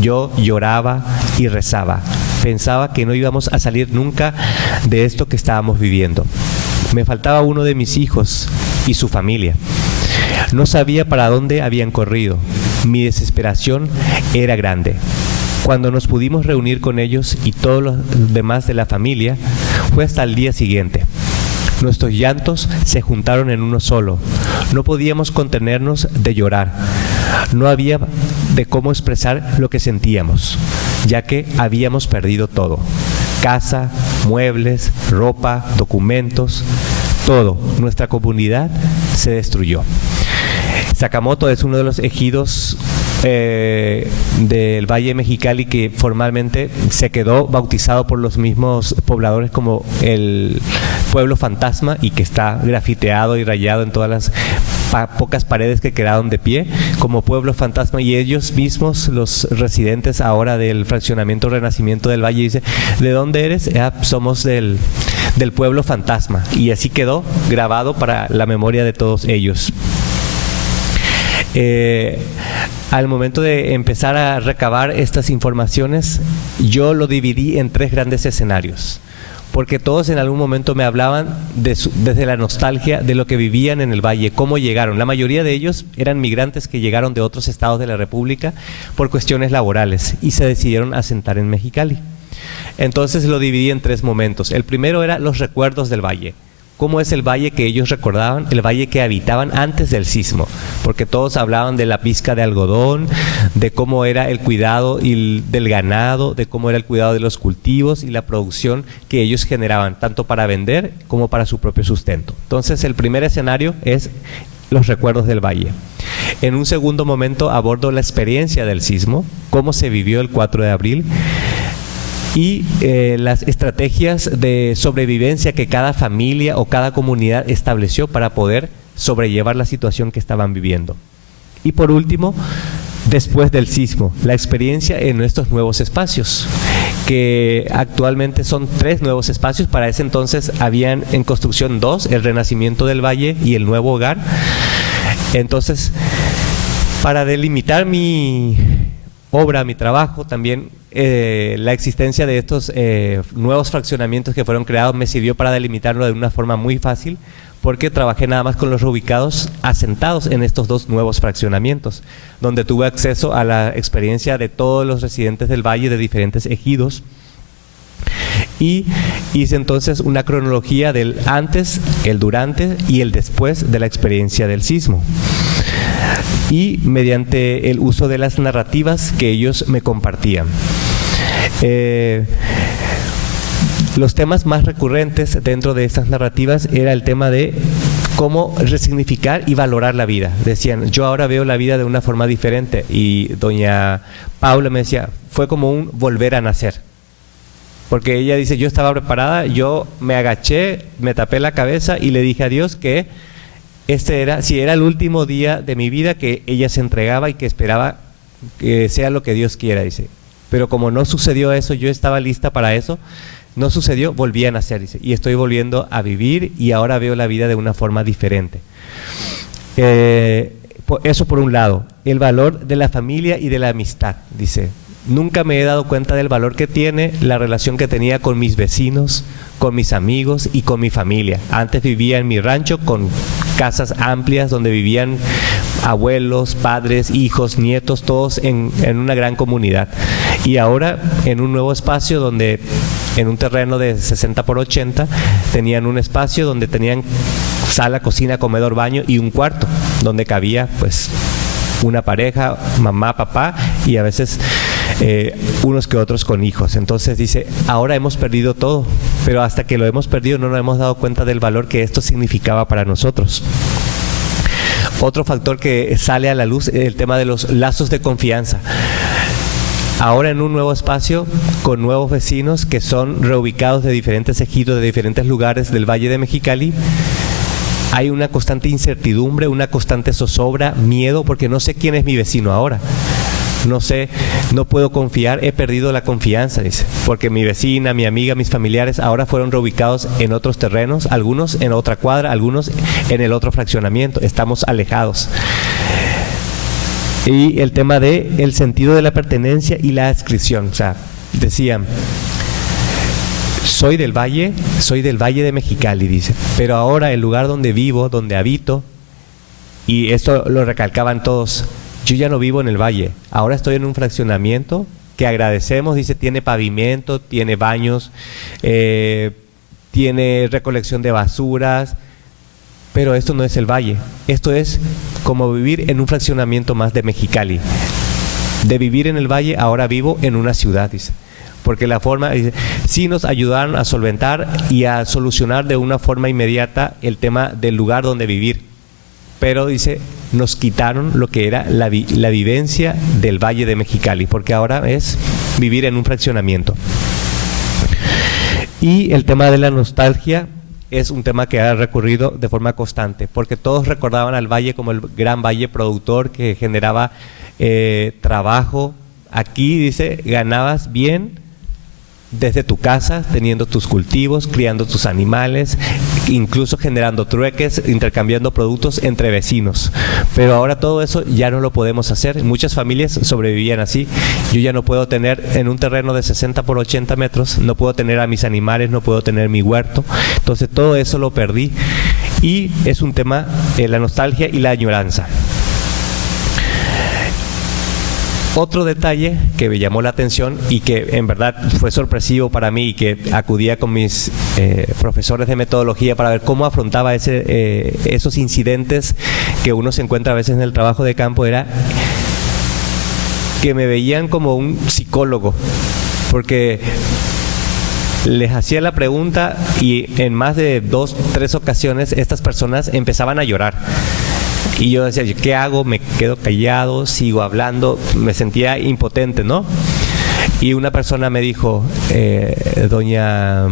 Yo lloraba y rezaba. Pensaba que no íbamos a salir nunca de esto que estábamos viviendo. Me faltaba uno de mis hijos y su familia. No sabía para dónde habían corrido. Mi desesperación era grande. Cuando nos pudimos reunir con ellos y todos los demás de la familia, fue hasta el día siguiente. Nuestros llantos se juntaron en uno solo. No podíamos contenernos de llorar. No había de cómo expresar lo que sentíamos, ya que habíamos perdido todo. Casa, muebles, ropa, documentos, todo. Nuestra comunidad se destruyó. Sakamoto es uno de los ejidos del Valle de Mexicali, que formalmente se quedó bautizado por los mismos pobladores como el pueblo fantasma, y que está grafiteado y rayado en todas las pocas paredes que quedaron de pie como pueblo fantasma. Y ellos mismos, los residentes ahora del fraccionamiento Renacimiento del Valle, dicen: ¿de dónde eres? Somos del pueblo fantasma. Y así quedó grabado para la memoria de todos ellos. Al momento de empezar a recabar estas informaciones, yo lo dividí en 3 grandes escenarios, porque todos en algún momento me hablaban desde la nostalgia de lo que vivían en el Valle, cómo llegaron. La mayoría de ellos eran migrantes que llegaron de otros estados de la República por cuestiones laborales y se decidieron asentar en Mexicali. Entonces lo dividí en 3 momentos. El primero era los recuerdos del Valle. ¿Cómo es el valle que ellos recordaban? El valle que habitaban antes del sismo, porque todos hablaban de la pizca de algodón, de cómo era el cuidado del ganado, de cómo era el cuidado de los cultivos y la producción que ellos generaban, tanto para vender como para su propio sustento. Entonces, el primer escenario es los recuerdos del valle. En un segundo momento abordo la experiencia del sismo, cómo se vivió el 4 de abril, y las estrategias de sobrevivencia que cada familia o cada comunidad estableció para poder sobrellevar la situación que estaban viviendo. Y por último, después del sismo, la experiencia en estos nuevos espacios, que actualmente son 3 nuevos espacios. Para ese entonces habían en construcción 2, el Renacimiento del Valle y el Nuevo Hogar. Entonces, para delimitar mi obra, mi trabajo, también la existencia de estos nuevos fraccionamientos que fueron creados me sirvió para delimitarlo de una forma muy fácil, porque trabajé nada más con los reubicados asentados en estos 2 nuevos fraccionamientos, donde tuve acceso a la experiencia de todos los residentes del Valle de diferentes ejidos. Y hice entonces una cronología del antes, el durante y el después de la experiencia del sismo, y mediante el uso de las narrativas que ellos me compartían. Los temas más recurrentes dentro de estas narrativas era el tema de cómo resignificar y valorar la vida. Decían: yo ahora veo la vida de una forma diferente. Y doña Paula me decía: fue como un volver a nacer. Porque ella dice: yo estaba preparada, yo me agaché, me tapé la cabeza y le dije a Dios que si era el último día de mi vida, que ella se entregaba y que esperaba que sea lo que Dios quiera, dice. Pero como no sucedió eso, yo estaba lista para eso, no sucedió, volví a nacer, dice, y estoy volviendo a vivir y ahora veo la vida de una forma diferente. Eso por un lado. El valor de la familia y de la amistad, dice. Nunca me he dado cuenta del valor que tiene la relación que tenía con mis vecinos, con mis amigos y con mi familia. Antes vivía en mi rancho con casas amplias donde vivían abuelos, padres, hijos, nietos, todos en una gran comunidad. Y ahora en un nuevo espacio donde, en un terreno de 60 por 80, tenían un espacio donde tenían sala, cocina, comedor, baño y un cuarto donde cabía pues una pareja, mamá, papá y a veces unos que otros con hijos. Entonces dice: ahora hemos perdido todo, pero hasta que lo hemos perdido no nos hemos dado cuenta del valor que esto significaba para nosotros. Otro factor que sale a la luz es el tema de los lazos de confianza. Ahora en un nuevo espacio, con nuevos vecinos que son reubicados de diferentes ejidos, de diferentes lugares del Valle de Mexicali, hay una constante incertidumbre, una constante zozobra, miedo, porque no sé quién es mi vecino ahora. No sé, no puedo confiar, he perdido la confianza, dice, porque mi vecina, mi amiga, mis familiares ahora fueron reubicados en otros terrenos, algunos en otra cuadra, algunos en el otro fraccionamiento, estamos alejados. Y el tema de el sentido de la pertenencia y la adscripción, o sea, decían: soy del Valle de Mexicali, dice, pero ahora el lugar donde vivo, donde habito, y esto lo recalcaban todos, yo ya no vivo en el Valle, ahora estoy en un fraccionamiento que agradecemos, dice, tiene pavimento, tiene baños, tiene recolección de basuras, pero esto no es el Valle, esto es como vivir en un fraccionamiento más de Mexicali. De vivir en el Valle, ahora vivo en una ciudad, dice. Porque la forma, dice, sí nos ayudaron a solventar y a solucionar de una forma inmediata el tema del lugar donde vivir. Pero dice, nos quitaron lo que era la vivencia del Valle de Mexicali, porque ahora es vivir en un fraccionamiento. Y el tema de la nostalgia es un tema que ha recurrido de forma constante, porque todos recordaban al valle como el gran valle productor que generaba trabajo. Aquí dice, ganabas bien desde tu casa, teniendo tus cultivos, criando tus animales, incluso generando trueques, intercambiando productos entre vecinos. Pero ahora todo eso ya no lo podemos hacer. Muchas familias sobrevivían así. Yo ya no puedo tener en un terreno de 60 por 80 metros, no puedo tener a mis animales, no puedo tener mi huerto. Entonces todo eso lo perdí. Y es un tema, la nostalgia y la añoranza. Otro detalle que me llamó la atención y que en verdad fue sorpresivo para mí, y que acudía con mis profesores de metodología para ver cómo afrontaba esos incidentes que uno se encuentra a veces en el trabajo de campo, era que me veían como un psicólogo, porque les hacía la pregunta y en más de 2, 3 ocasiones estas personas empezaban a llorar. Y yo decía, ¿qué hago? Me quedo callado, sigo hablando, me sentía impotente, ¿no? Y una persona me dijo, doña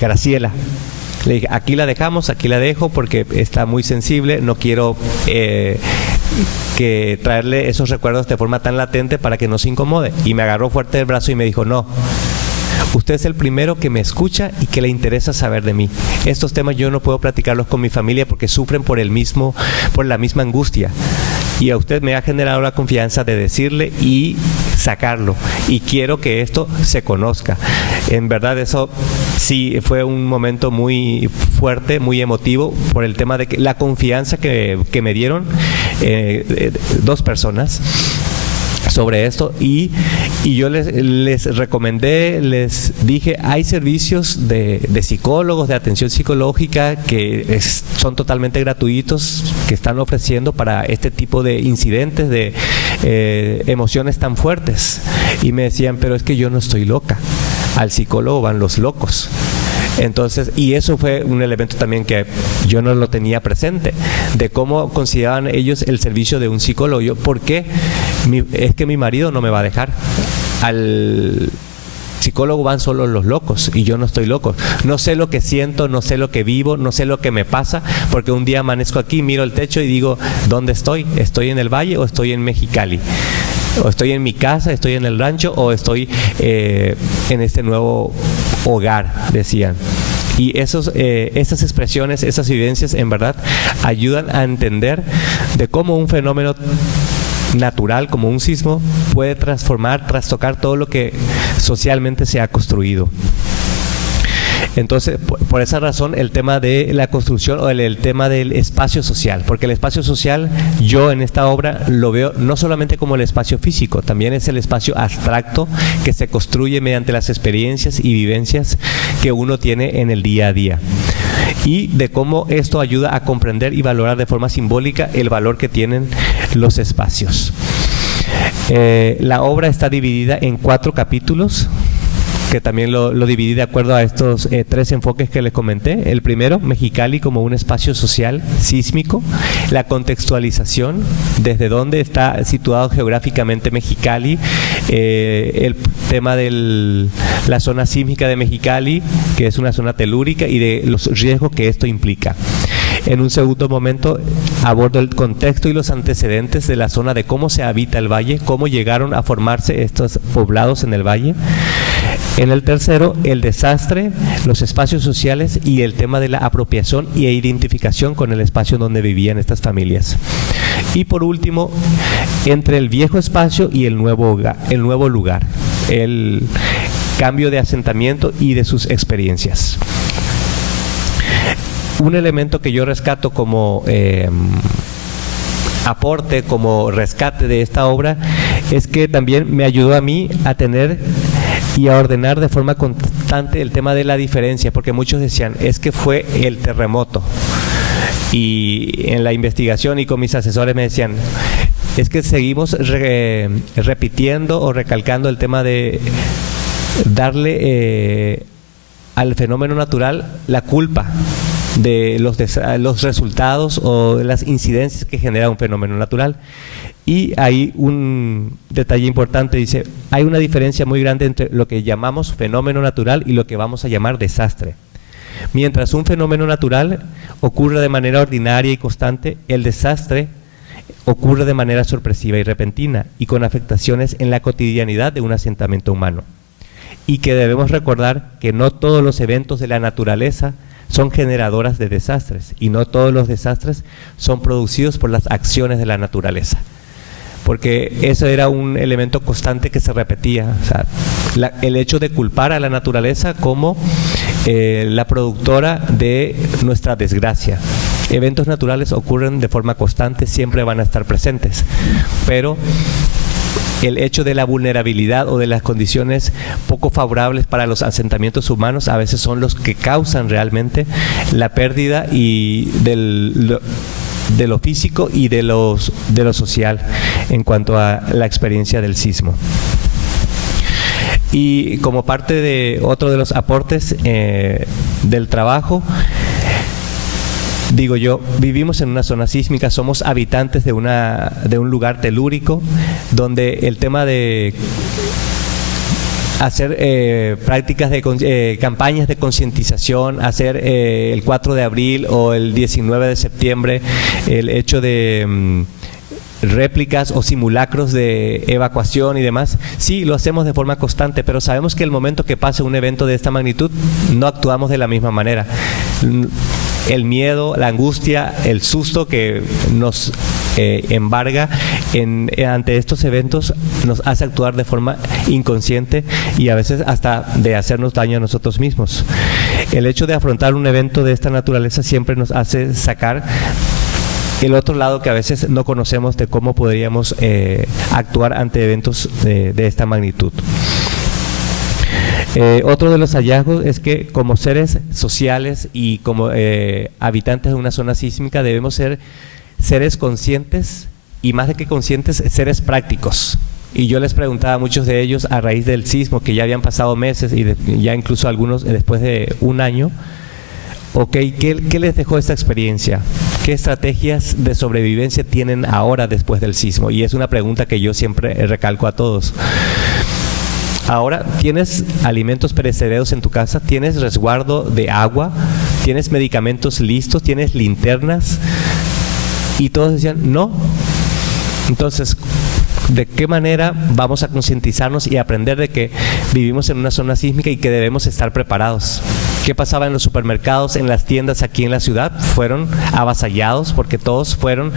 Graciela, le dije, aquí la dejamos, aquí la dejo porque está muy sensible, no quiero que traerle esos recuerdos de forma tan latente para que no se incomode. Y me agarró fuerte el brazo y me dijo, no, usted es el primero que me escucha y que le interesa saber de mí. Estos temas yo no puedo platicarlos con mi familia porque sufren por la misma angustia. Y a usted me ha generado la confianza de decirle y sacarlo. Y quiero que esto se conozca. En verdad eso sí fue un momento muy fuerte, muy emotivo, por el tema de que la confianza que me dieron 2 personas sobre esto, y yo les recomendé, les dije, hay servicios de psicólogos, de atención psicológica que son totalmente gratuitos, que están ofreciendo para este tipo de incidentes, de emociones tan fuertes. Y me decían, pero es que yo no estoy loca, al psicólogo van los locos. Entonces, y eso fue un elemento también que yo no lo tenía presente, de cómo consideraban ellos el servicio de un psicólogo. Yo, ¿por qué? Es que mi marido no me va a dejar. Al psicólogo van solo los locos y yo no estoy loco. No sé lo que siento, no sé lo que vivo, no sé lo que me pasa, porque un día amanezco aquí, miro el techo y digo, ¿dónde estoy? ¿Estoy en el valle o estoy en Mexicali? O estoy en mi casa, estoy en el rancho, o estoy en este nuevo hogar, decían. Y esas expresiones, esas vivencias, en verdad, ayudan a entender de cómo un fenómeno natural, como un sismo, puede transformar, trastocar todo lo que socialmente se ha construido. Entonces, por esa razón, el tema de la construcción o el tema del espacio social, porque el espacio social, yo en esta obra lo veo no solamente como el espacio físico, también es el espacio abstracto que se construye mediante las experiencias y vivencias que uno tiene en el día a día, y de cómo esto ayuda a comprender y valorar de forma simbólica el valor que tienen los espacios. La obra está dividida en 4 capítulos, que también lo dividí de acuerdo a estos 3 enfoques que les comenté. El primero, Mexicali como un espacio social sísmico, la contextualización, desde dónde está situado geográficamente Mexicali, el tema de la zona sísmica de Mexicali, que es una zona telúrica, y de los riesgos que esto implica. En un segundo momento abordo el contexto y los antecedentes de la zona, de cómo se habita el valle, cómo llegaron a formarse estos poblados en el valle. En el tercero, el desastre, los espacios sociales y el tema de la apropiación e identificación con el espacio donde vivían estas familias. Y por último, entre el viejo espacio y el nuevo lugar, el cambio de asentamiento y de sus experiencias. Un elemento que yo rescato como aporte, como rescate de esta obra, es que también me ayudó a mí a tener y a ordenar de forma constante el tema de la diferencia, porque muchos decían, es que fue el terremoto. Y en la investigación y con mis asesores me decían, es que seguimos repitiendo o recalcando el tema de darle al fenómeno natural la culpa de los resultados o de las incidencias que genera un fenómeno natural. Y hay un detalle importante, dice, hay una diferencia muy grande entre lo que llamamos fenómeno natural y lo que vamos a llamar desastre. Mientras un fenómeno natural ocurre de manera ordinaria y constante, el desastre ocurre de manera sorpresiva y repentina y con afectaciones en la cotidianidad de un asentamiento humano. Y que debemos recordar que no todos los eventos de la naturaleza son generadoras de desastres y no todos los desastres son producidos por las acciones de la naturaleza. Porque eso era un elemento constante que se repetía, o sea, el hecho de culpar a la naturaleza como la productora de nuestra desgracia. Eventos naturales ocurren de forma constante, siempre van a estar presentes, pero el hecho de la vulnerabilidad o de las condiciones poco favorables para los asentamientos humanos a veces son los que causan realmente la pérdida y de lo físico y de lo social en cuanto a la experiencia del sismo. Y como parte de otro de los aportes del trabajo, digo yo, vivimos en una zona sísmica, somos habitantes de un lugar telúrico donde el tema de hacer prácticas de campañas de concientización, hacer el 4 de abril o el 19 de septiembre, el hecho de réplicas o simulacros de evacuación y demás, sí, lo hacemos de forma constante, pero sabemos que el momento que pase un evento de esta magnitud no actuamos de la misma manera. El miedo, la angustia, el susto que nos embarga ante estos eventos nos hace actuar de forma inconsciente y a veces hasta de hacernos daño a nosotros mismos. El hecho de afrontar un evento de esta naturaleza siempre nos hace sacar el otro lado que a veces no conocemos de cómo podríamos actuar ante eventos de esta magnitud. Otro de los hallazgos es que como seres sociales y como habitantes de una zona sísmica debemos ser seres conscientes y más de que conscientes, seres prácticos. Y yo les preguntaba a muchos de ellos a raíz del sismo, que ya habían pasado meses y ya incluso algunos después de un año, ¿qué les dejó esta experiencia? ¿Qué estrategias de sobrevivencia tienen ahora después del sismo? Y es una pregunta que yo siempre recalco a todos. Ahora, ¿tienes alimentos perecederos en tu casa? ¿Tienes resguardo de agua? ¿Tienes medicamentos listos? ¿Tienes linternas? Y todos decían, no. Entonces, ¿de qué manera vamos a concientizarnos y aprender de que vivimos en una zona sísmica y que debemos estar preparados? ¿Qué pasaba en los supermercados, en las tiendas aquí en la ciudad? Fueron avasallados porque todos fueron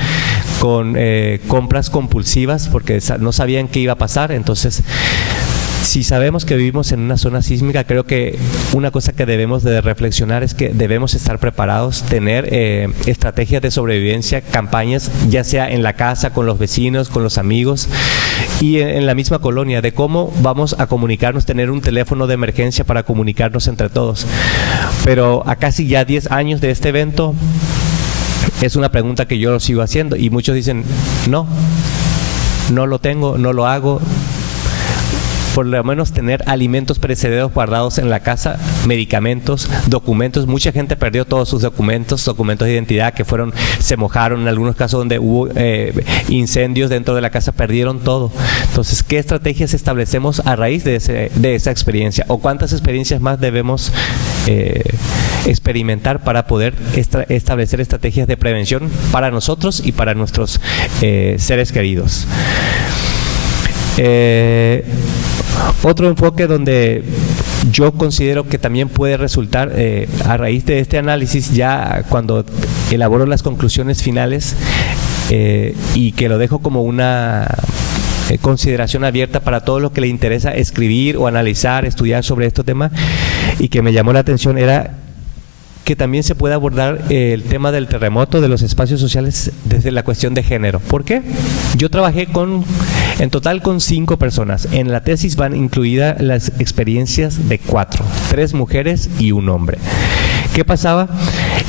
con compras compulsivas porque no sabían qué iba a pasar. Entonces, si sabemos que vivimos en una zona sísmica, creo que una cosa que debemos de reflexionar es que debemos estar preparados, tener estrategias de sobrevivencia, campañas, ya sea en la casa, con los vecinos, con los amigos y en la misma colonia, de cómo vamos a comunicarnos, tener un teléfono de emergencia para comunicarnos entre todos. Pero a casi ya 10 años de este evento, es una pregunta que yo lo sigo haciendo y muchos dicen, no lo tengo, no lo hago. Por lo menos tener alimentos perecederos guardados en la casa, medicamentos, documentos. Mucha gente perdió todos sus documentos de identidad que se mojaron. En algunos casos donde hubo incendios dentro de la casa, perdieron todo. Entonces, ¿qué estrategias establecemos a raíz de esa experiencia? ¿O cuántas experiencias más debemos experimentar para poder establecer estrategias de prevención para nosotros y para nuestros seres queridos? Otro enfoque donde yo considero que también puede resultar a raíz de este análisis, ya cuando elaboro las conclusiones finales y que lo dejo como una consideración abierta para todo lo que le interesa escribir o analizar, estudiar sobre este tema, y que me llamó la atención era que también se puede abordar el tema del terremoto, de los espacios sociales desde la cuestión de género. ¿Por qué? Yo trabajé en total con 5 personas. En la tesis van incluidas las experiencias de 4, 3 mujeres y 1 hombre. ¿Qué pasaba?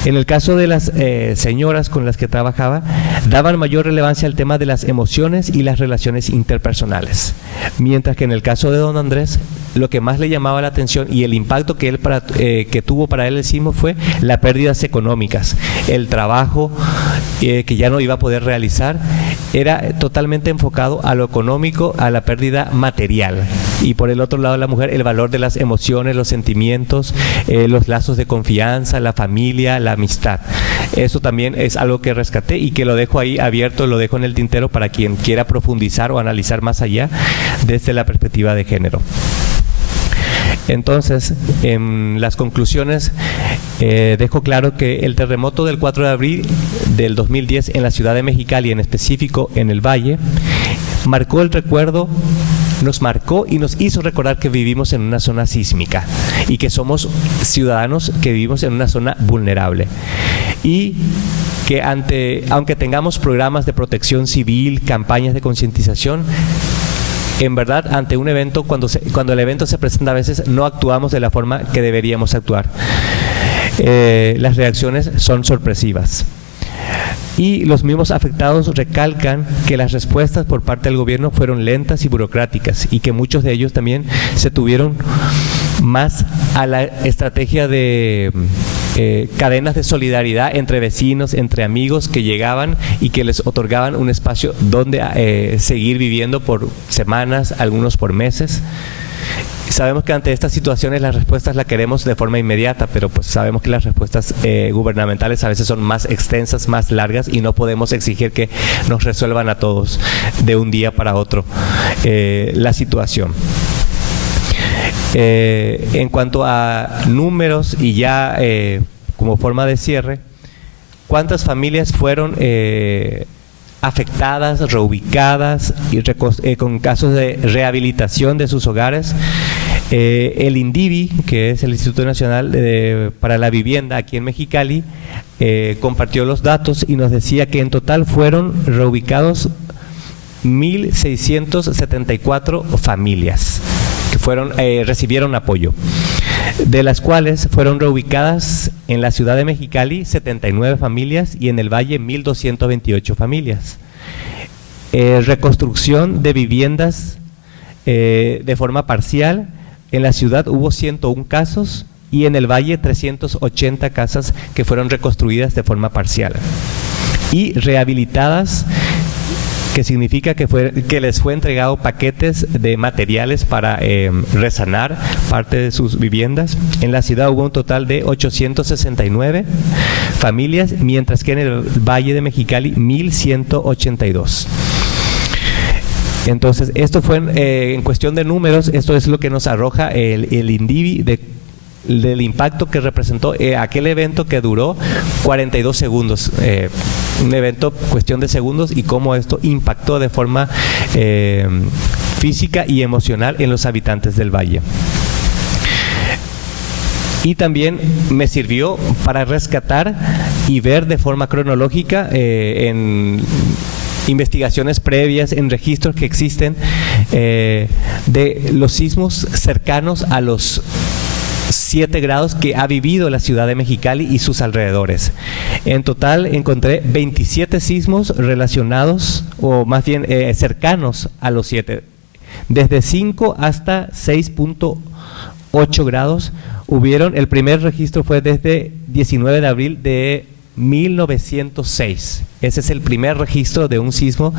En el caso de las señoras con las que trabajaba, daban mayor relevancia al tema de las emociones y las relaciones interpersonales. Mientras que en el caso de don Andrés, lo que más le llamaba la atención y el impacto que que tuvo para él el sismo fue las pérdidas económicas. El trabajo que ya no iba a poder realizar era totalmente enfocado a lo económico, a la pérdida material. Y por el otro lado, la mujer, el valor de las emociones, los sentimientos, los lazos de confianza, la familia, la amistad. Eso también es algo que rescaté y que lo dejo ahí abierto, lo dejo en el tintero para quien quiera profundizar o analizar más allá desde la perspectiva de género. Entonces, en las conclusiones, dejo claro que el terremoto del 4 de abril del 2010 en la ciudad de Mexicali, en específico en el Valle, marcó el recuerdo, nos marcó y nos hizo recordar que vivimos en una zona sísmica y que somos ciudadanos que vivimos en una zona vulnerable. Y que aunque tengamos programas de protección civil, campañas de concientización, en verdad, ante un evento, cuando el evento se presenta, a veces no actuamos de la forma que deberíamos actuar. Las reacciones son sorpresivas. Y los mismos afectados recalcan que las respuestas por parte del gobierno fueron lentas y burocráticas y que muchos de ellos también se tuvieron más a la estrategia de cadenas de solidaridad entre vecinos, entre amigos que llegaban y que les otorgaban un espacio donde seguir viviendo por semanas, algunos por meses. Sabemos que ante estas situaciones las respuestas las queremos de forma inmediata, pero pues sabemos que las respuestas gubernamentales a veces son más extensas, más largas y no podemos exigir que nos resuelvan a todos de un día para otro la situación. En cuanto a números y ya como forma de cierre, ¿cuántas familias fueron afectadas, reubicadas y con casos de rehabilitación de sus hogares? El INDIVI, que es el Instituto Nacional para la Vivienda aquí en Mexicali, compartió los datos y nos decía que en total fueron reubicados 1.674 familias que recibieron apoyo, de las cuales fueron reubicadas en la ciudad de Mexicali 79 familias y en el Valle 1.228 familias. Reconstrucción de viviendas de forma parcial, en la ciudad hubo 101 casos y en el Valle 380 casas que fueron reconstruidas de forma parcial. Y rehabilitadas, que significa que les fue entregado paquetes de materiales para resanar parte de sus viviendas. En la ciudad hubo un total de 869 familias, mientras que en el Valle de Mexicali 1.182. Entonces, esto fue en cuestión de números, esto es lo que nos arroja el INDIVI del impacto que representó aquel evento que duró 42 segundos, un evento cuestión de segundos, y cómo esto impactó de forma física y emocional en los habitantes del Valle. Y también me sirvió para rescatar y ver de forma cronológica en investigaciones previas, en registros que existen de los sismos cercanos a los 7 grados que ha vivido la ciudad de Mexicali y sus alrededores. En total encontré 27 sismos relacionados, o más bien cercanos a los 7, desde 5 hasta 6.8 grados hubieron. El primer registro fue desde 19 de abril de 1906. Ese es el primer registro de un sismo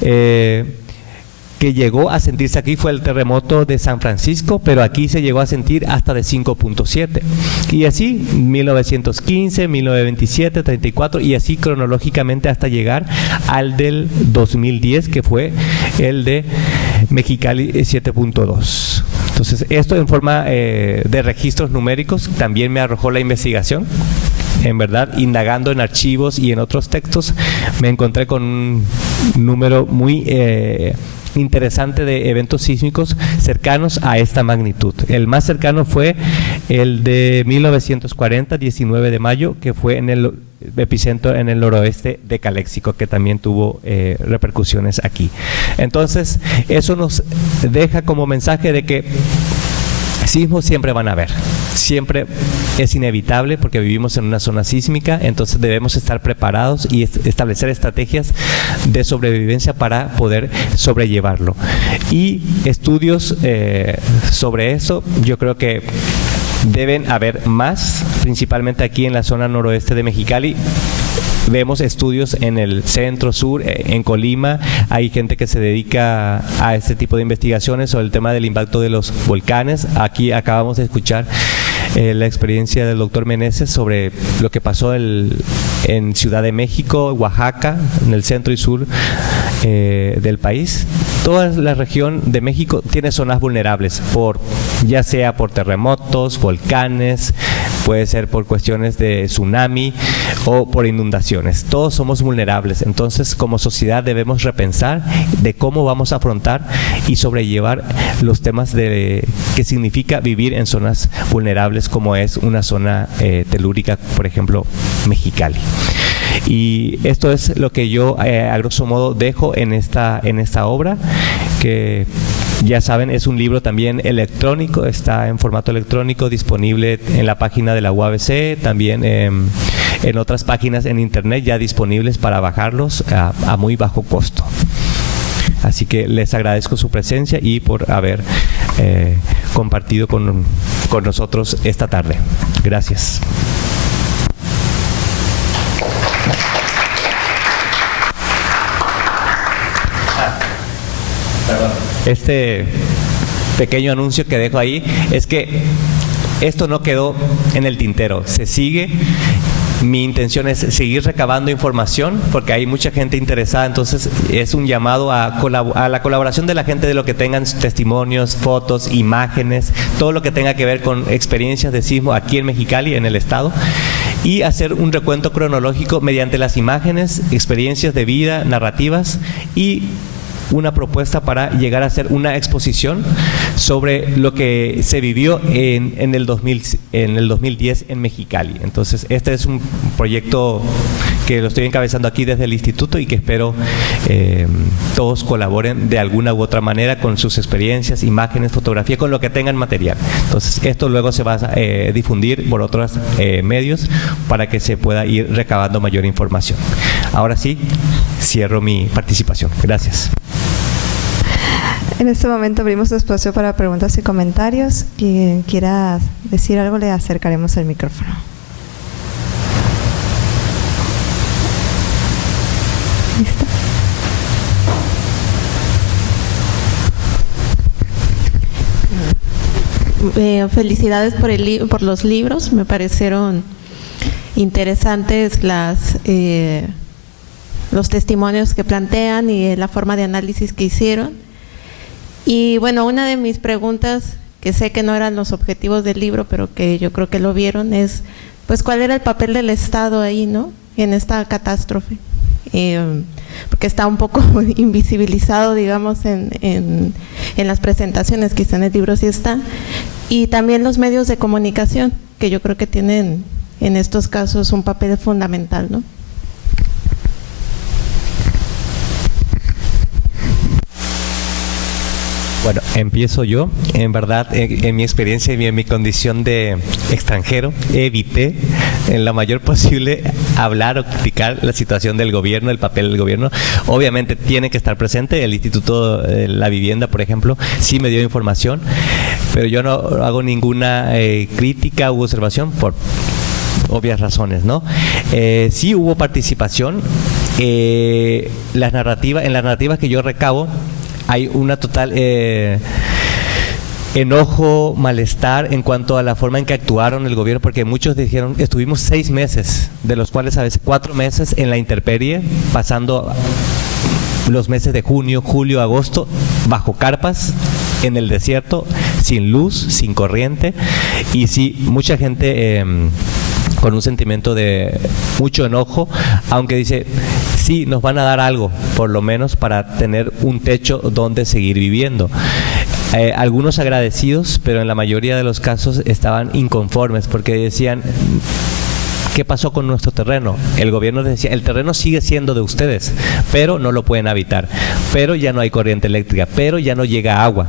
que llegó a sentirse aquí. Fue el terremoto de San Francisco, pero aquí se llegó a sentir hasta de 5.7. Y así, 1915, 1927, 34, y así cronológicamente hasta llegar al del 2010, que fue el de Mexicali 7.2. Entonces, esto en forma de registros numéricos también me arrojó la investigación. En verdad, indagando en archivos y en otros textos, me encontré con un número muy interesante de eventos sísmicos cercanos a esta magnitud. El más cercano fue el de 1940, 19 de mayo, que fue en el epicentro en el noroeste de Caléxico, que también tuvo repercusiones aquí. Entonces, eso nos deja como mensaje de que Sismos siempre van a haber, siempre es inevitable porque vivimos en una zona sísmica, entonces debemos estar preparados y establecer estrategias de sobrevivencia para poder sobrellevarlo. Y estudios sobre eso, yo creo que deben haber más, principalmente aquí en la zona noroeste de Mexicali. Vemos estudios en el centro, sur, en Colima. Hay gente que se dedica a este tipo de investigaciones sobre el tema del impacto de los volcanes. Aquí acabamos de escuchar la experiencia del doctor Meneses sobre lo que pasó en Ciudad de México, Oaxaca, en el centro y sur del país. Toda la región de México tiene zonas vulnerables, ya sea por terremotos, volcanes, puede ser por cuestiones de tsunami o por inundaciones. Todos somos vulnerables, entonces como sociedad debemos repensar de cómo vamos a afrontar y sobrellevar los temas de qué significa vivir en zonas vulnerables como es una zona telúrica, por ejemplo, Mexicali. Y esto es lo que yo a grosso modo dejo en esta obra, que ya saben, es un libro también electrónico, está en formato electrónico, disponible en la página de la UABC, también en otras páginas en internet ya disponibles para bajarlos a muy bajo costo. Así que les agradezco su presencia y por haber compartido con nosotros esta tarde. Gracias. Este pequeño anuncio que dejo ahí es que esto no quedó en el tintero, se sigue. Mi intención es seguir recabando información porque hay mucha gente interesada, entonces es un llamado a la colaboración de la gente, de lo que tengan testimonios, fotos, imágenes, todo lo que tenga que ver con experiencias de sismo aquí en Mexicali, en el estado, y hacer un recuento cronológico mediante las imágenes, experiencias de vida, narrativas y una propuesta para llegar a hacer una exposición sobre lo que se vivió en el 2010 en Mexicali. Entonces, este es un proyecto que lo estoy encabezando aquí desde el instituto y que espero todos colaboren de alguna u otra manera con sus experiencias, imágenes, fotografía, con lo que tengan material. Entonces, esto luego se va a difundir por otros medios para que se pueda ir recabando mayor información. Ahora sí, cierro mi participación. Gracias. En este momento abrimos espacio para preguntas y comentarios. Quien quiera decir algo, le acercaremos el micrófono. ¿Listo? Felicidades por los libros. Me parecieron interesantes los testimonios que plantean y la forma de análisis que hicieron. Y bueno, una de mis preguntas, que sé que no eran los objetivos del libro, pero que yo creo que lo vieron, es pues cuál era el papel del Estado ahí, ¿no?, en esta catástrofe, porque está un poco invisibilizado, digamos, en las presentaciones, quizá en el libro sí está, y también los medios de comunicación, que yo creo que tienen en estos casos un papel fundamental, ¿no? Bueno, empiezo yo. En verdad, en mi experiencia y en mi condición de extranjero, evité en la mayor posible hablar o criticar la situación del gobierno, el papel del gobierno. Obviamente tiene que estar presente. El Instituto de la Vivienda, por ejemplo, sí me dio información, pero yo no hago ninguna crítica u observación por obvias razones, ¿no? Sí hubo participación. En las narrativas que yo recabo, hay una total enojo, malestar en cuanto a la forma en que actuaron el gobierno, porque muchos dijeron, estuvimos 6 meses, de los cuales a veces 4 meses en la intemperie, pasando los meses de junio, julio, agosto, bajo carpas, en el desierto, sin luz, sin corriente, y sí, mucha gente con un sentimiento de mucho enojo, aunque dice, sí, nos van a dar algo, por lo menos para tener un techo donde seguir viviendo. Algunos agradecidos, pero en la mayoría de los casos estaban inconformes, porque decían, ¿qué pasó con nuestro terreno? El gobierno decía, el terreno sigue siendo de ustedes, pero no lo pueden habitar, pero ya no hay corriente eléctrica, pero ya no llega agua.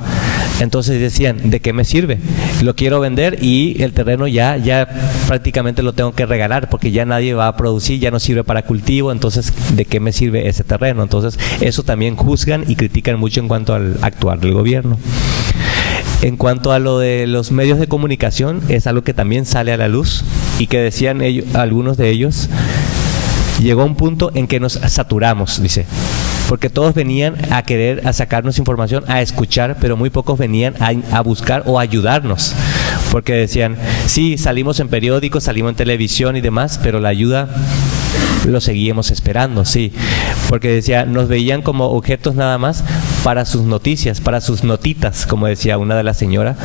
Entonces decían, ¿de qué me sirve? Lo quiero vender y el terreno ya prácticamente lo tengo que regalar porque ya nadie va a producir, ya no sirve para cultivo, entonces ¿de qué me sirve ese terreno? Entonces eso también juzgan y critican mucho en cuanto al actuar del gobierno. En cuanto a lo de los medios de comunicación, es algo que también sale a la luz y que decían algunos de ellos, llegó a un punto en que nos saturamos, dice, porque todos venían a sacarnos información, a escuchar, pero muy pocos venían a buscar o ayudarnos, porque decían, sí, salimos en periódicos, salimos en televisión y demás, pero la ayuda lo seguíamos esperando, sí, porque decía, nos veían como objetos nada más para sus noticias, para sus notitas, como decía una de las señoras.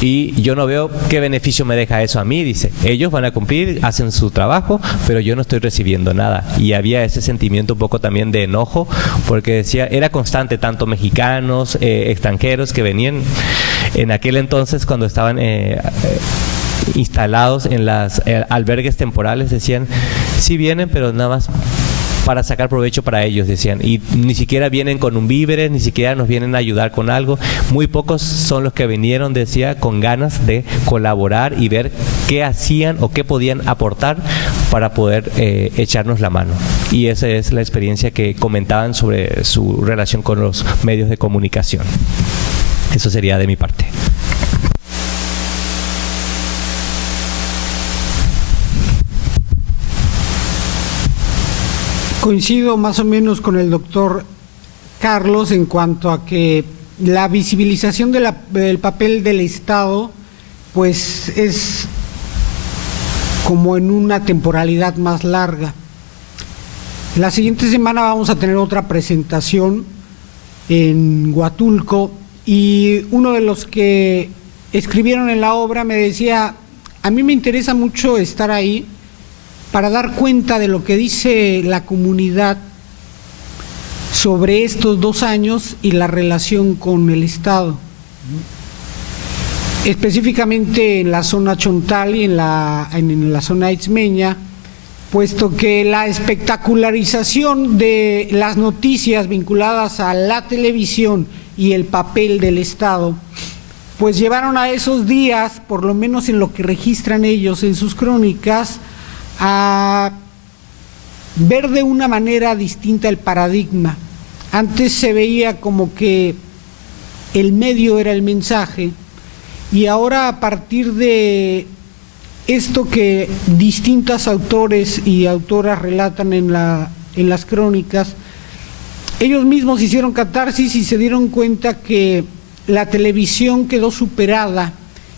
Y yo no veo qué beneficio me deja eso a mí, dice. Ellos van a cumplir, hacen su trabajo, pero yo no estoy recibiendo nada. Y había ese sentimiento un poco también de enojo, porque decía, era constante, tanto mexicanos, extranjeros que venían en aquel entonces cuando estaban instalados en las albergues temporales, decían, sí vienen, pero nada más para sacar provecho para ellos, decían, y ni siquiera vienen con un víveres, ni siquiera nos vienen a ayudar con algo. Muy pocos son los que vinieron, decía, con ganas de colaborar y ver qué hacían o qué podían aportar para poder echarnos la mano. Y esa es la experiencia que comentaban sobre su relación con los medios de comunicación. Eso sería de mi parte. Coincido más o menos con el doctor Carlos en cuanto a que la visibilización del papel del Estado pues es como en una temporalidad más larga. La siguiente semana vamos a tener otra presentación en Huatulco y uno de los que escribieron en la obra me decía, a mí me interesa mucho estar ahí para dar cuenta de lo que dice la comunidad sobre estos 2 años y la relación con el Estado, específicamente en la zona Chontal y en la zona itzmeña, puesto que la espectacularización de las noticias vinculadas a la televisión y el papel del Estado, pues llevaron a esos días, por lo menos en lo que registran ellos en sus crónicas, a ver de una manera distinta el paradigma. Antes se veía como que el medio era el mensaje y ahora a partir de esto que distintos autores y autoras relatan en las crónicas, ellos mismos hicieron catarsis y se dieron cuenta que la televisión quedó superada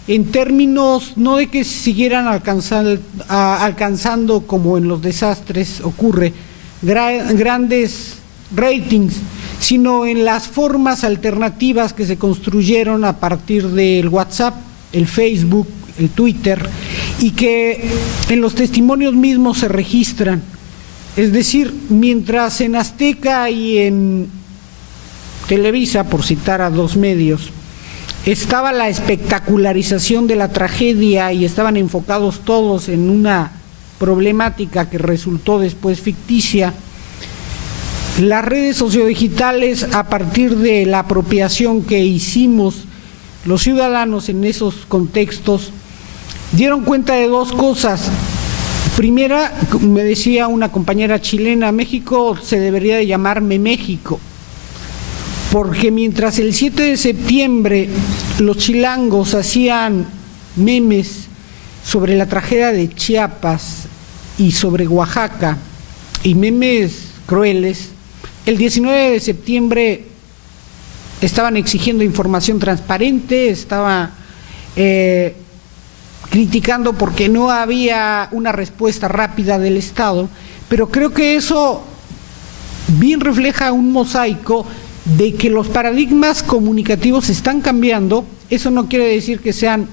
en términos no de que siguieran alcanzando como en los desastres ocurre, grandes ratings, sino en las formas alternativas que se construyeron a partir del WhatsApp, el Facebook, el Twitter, y que en los testimonios mismos se registran. Es decir, mientras en Azteca y en Televisa, por citar a 2 medios, estaba la espectacularización de la tragedia y estaban enfocados todos en una problemática que resultó después ficticia, las redes sociodigitales, a partir de la apropiación que hicimos los ciudadanos en esos contextos, dieron cuenta de 2 cosas. Primera, me decía una compañera chilena, México se debería de llamar México, porque mientras el 7 de septiembre los chilangos hacían memes sobre la tragedia de Chiapas y sobre Oaxaca, y memes crueles, el 19 de septiembre estaban exigiendo información transparente, estaban criticando porque no había una respuesta rápida del Estado, pero creo que eso bien refleja un mosaico de que los paradigmas comunicativos están cambiando. Eso no quiere decir que sean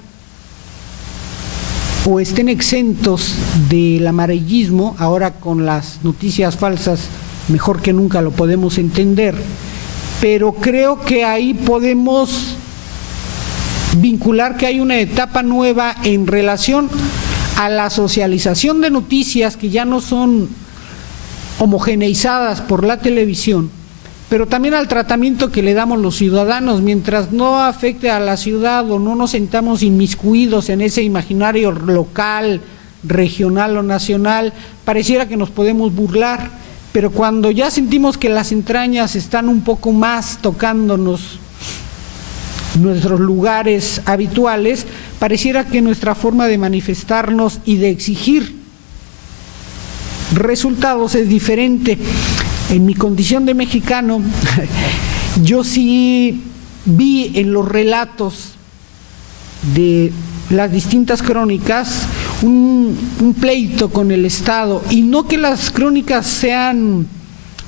o estén exentos del amarillismo. Ahora con las noticias falsas mejor que nunca lo podemos entender, pero creo que ahí podemos vincular que hay una etapa nueva en relación a la socialización de noticias que ya no son homogeneizadas por la televisión, pero también al tratamiento que le damos los ciudadanos. Mientras no afecte a la ciudad o no nos sentamos inmiscuidos en ese imaginario local, regional o nacional, pareciera que nos podemos burlar, pero cuando ya sentimos que las entrañas están un poco más tocándonos nuestros lugares habituales, pareciera que nuestra forma de manifestarnos y de exigir resultados es diferente. En mi condición de mexicano, yo sí vi en los relatos de las distintas crónicas un pleito con el Estado, y no que las crónicas sean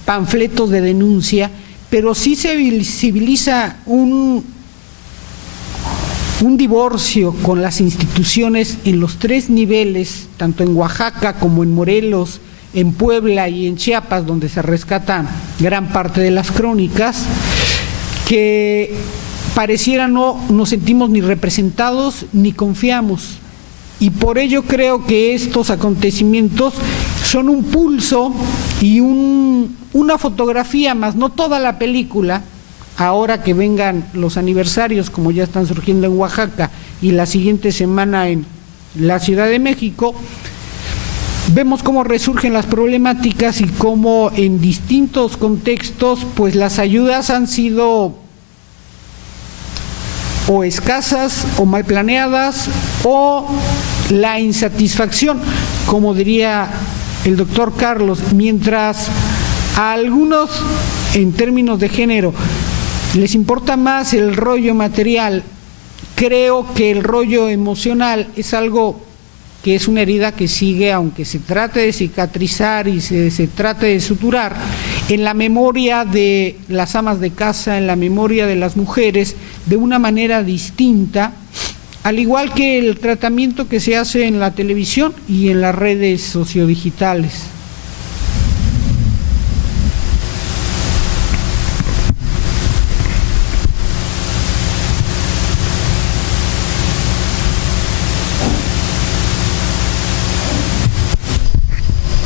panfletos de denuncia, pero sí se visibiliza un divorcio con las instituciones en los 3 niveles, tanto en Oaxaca como en Morelos, en Puebla y en Chiapas, donde se rescatan gran parte de las crónicas, que pareciera no nos sentimos ni representados ni confiamos. Y por ello creo que estos acontecimientos son un pulso y una fotografía, más no toda la película. Ahora que vengan los aniversarios, como ya están surgiendo en Oaxaca, y la siguiente semana en la Ciudad de México, vemos cómo resurgen las problemáticas y cómo en distintos contextos pues las ayudas han sido o escasas o mal planeadas, o la insatisfacción, como diría el doctor Carlos, mientras a algunos en términos de género les importa más el rollo material, creo que el rollo emocional es algo que es una herida que sigue, aunque se trate de cicatrizar y se trate de suturar, en la memoria de las amas de casa, en la memoria de las mujeres, de una manera distinta, al igual que el tratamiento que se hace en la televisión y en las redes sociodigitales.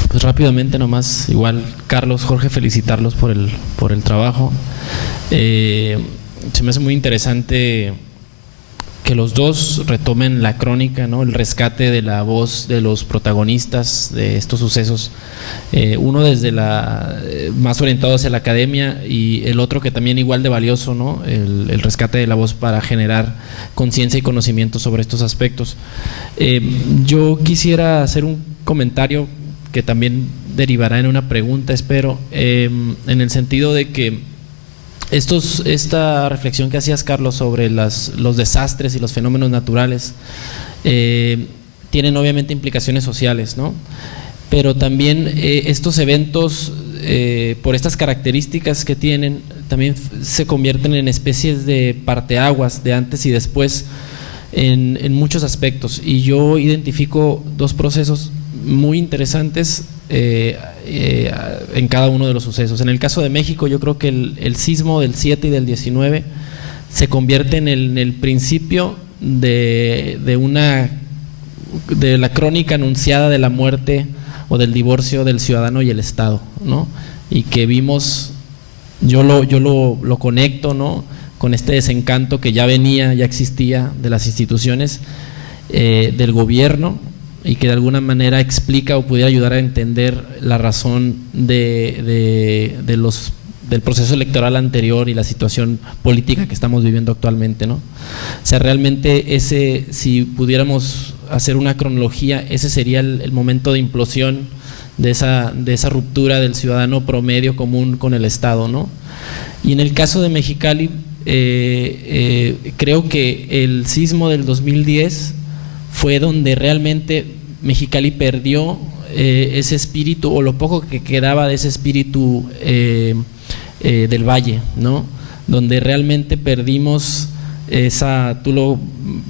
Pues rápidamente nomás, igual Carlos, Jorge, felicitarlos por el trabajo. Se me hace muy interesante que los dos retomen la crónica, ¿no? El rescate de la voz de los protagonistas de estos sucesos, uno desde más orientado hacia la academia, y el otro que también igual de valioso, ¿no? El rescate de la voz para generar conciencia y conocimiento sobre estos aspectos. Yo quisiera hacer un comentario que también derivará en una pregunta, espero, en el sentido de que esta reflexión que hacías, Carlos, sobre los desastres y los fenómenos naturales tienen obviamente implicaciones sociales, ¿no? Pero también estos eventos, por estas características que tienen, también se convierten en especies de parteaguas de antes y después en muchos aspectos, y yo identifico 2 procesos muy interesantes en cada uno de los sucesos. En el caso de México, yo creo que el sismo del 7 y del 19 se convierte en el principio de la crónica anunciada de la muerte o del divorcio del ciudadano y el Estado, ¿no? Y que vimos, yo lo conecto, ¿no?, con este desencanto que ya existía de las instituciones, del gobierno, y que de alguna manera explica o pudiera ayudar a entender la razón del proceso electoral anterior y la situación política que estamos viviendo actualmente, ¿no? O sea, realmente si pudiéramos hacer una cronología, ese sería el momento de implosión de esa ruptura del ciudadano promedio común con el Estado, ¿no? Y en el caso de Mexicali, creo que el sismo del 2010 fue donde realmente Mexicali perdió ese espíritu, o lo poco que quedaba de ese espíritu del valle, ¿no? Donde realmente perdimos tú lo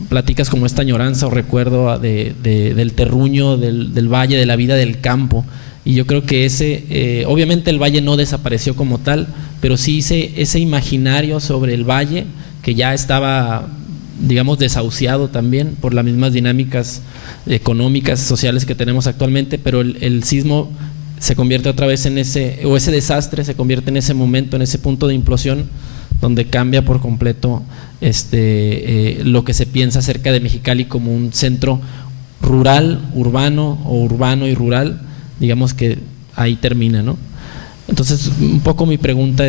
platicas como esta añoranza o recuerdo del terruño, del valle, de la vida del campo. Y yo creo que obviamente el valle no desapareció como tal, pero sí ese imaginario sobre el valle, que ya estaba, digamos, desahuciado también por las mismas dinámicas económicas, sociales que tenemos actualmente, pero el sismo se convierte otra vez en ese desastre se convierte en ese momento, en ese punto de implosión donde cambia por completo lo que se piensa acerca de Mexicali como un centro rural, urbano o urbano y rural. Digamos que ahí termina, ¿no? Entonces, un poco mi pregunta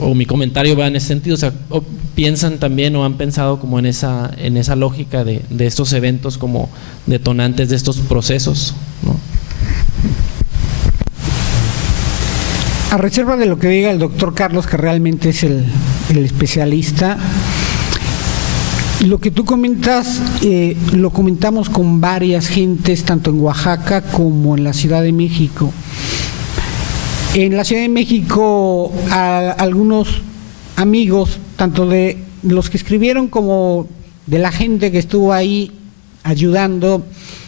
o mi comentario va en ese sentido, o sea, ¿piensan también o han pensado como en esa lógica de estos eventos como detonantes de estos procesos, ¿no? A reserva de lo que diga el doctor Carlos, que realmente es el especialista, lo que tú comentas, lo comentamos con varias gentes, tanto en Oaxaca como en la Ciudad de México. En la Ciudad de México, algunos amigos, tanto de los que escribieron como de la gente que estuvo ahí ayudando,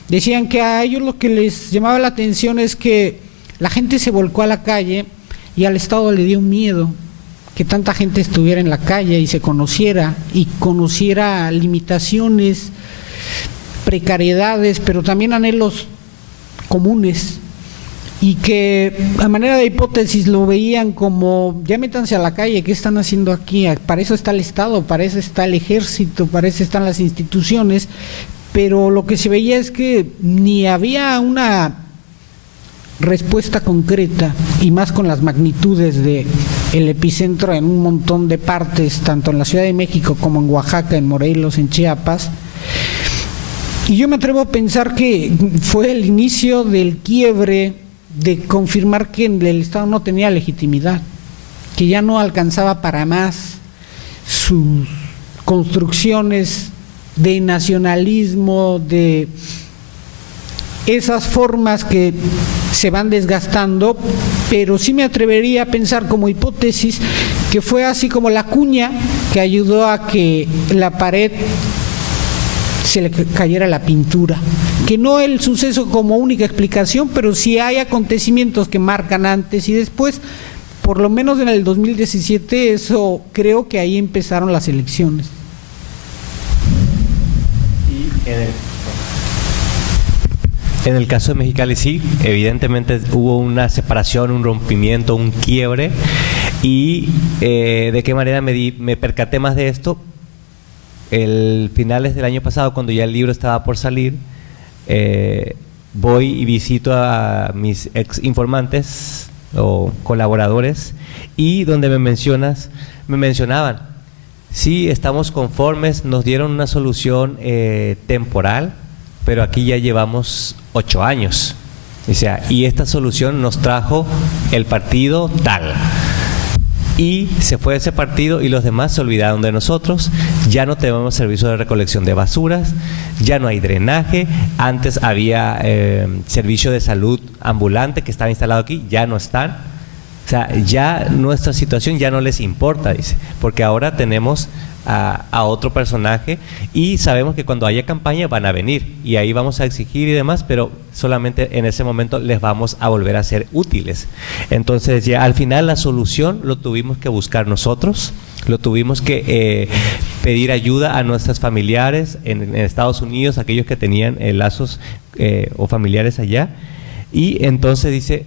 decían que a ellos lo que les llamaba la atención es que la gente se volcó a la calle y al Estado le dio miedo que tanta gente estuviera en la calle y se conociera limitaciones, precariedades, pero también anhelos comunes, y que a manera de hipótesis lo veían como: ya métanse a la calle, ¿qué están haciendo aquí? Para eso está el Estado, para eso está el ejército, para eso están las instituciones. Pero lo que se veía es que ni había una respuesta concreta, y más con las magnitudes de el epicentro en un montón de partes, tanto en la Ciudad de México como en Oaxaca, en Morelos, en Chiapas. Y yo me atrevo a pensar que fue el inicio del quiebre de confirmar que el Estado no tenía legitimidad, que ya no alcanzaba para más sus construcciones de nacionalismo, de esas formas que se van desgastando. Pero sí me atrevería a pensar como hipótesis que fue así como la cuña que ayudó a que la pared se le cayera la pintura, que no el suceso como única explicación, pero sí hay acontecimientos que marcan antes y después. Por lo menos en el 2017, eso creo que ahí empezaron las elecciones. En el caso de Mexicali sí, evidentemente hubo una separación, un rompimiento, un quiebre. Y de qué manera me percaté más de esto. Finales del año pasado, cuando ya el libro estaba por salir, voy y visito a mis ex informantes o colaboradores, y donde me mencionaban: sí, estamos conformes, nos dieron una solución temporal, pero aquí ya llevamos 8 años. O sea, y esta solución nos trajo el partido tal. Y se fue ese partido y los demás se olvidaron de nosotros. Ya no tenemos servicio de recolección de basuras, ya no hay drenaje. Antes había servicio de salud ambulante que estaba instalado aquí, ya no están. O sea, ya nuestra situación ya no les importa, dice, porque ahora tenemos a otro personaje, y sabemos que cuando haya campaña van a venir y ahí vamos a exigir y demás, pero solamente en ese momento les vamos a volver a ser útiles. Entonces ya al final la solución lo tuvimos que buscar nosotros, lo tuvimos que pedir ayuda a nuestros familiares en Estados Unidos, aquellos que tenían lazos o familiares allá. Y entonces dice,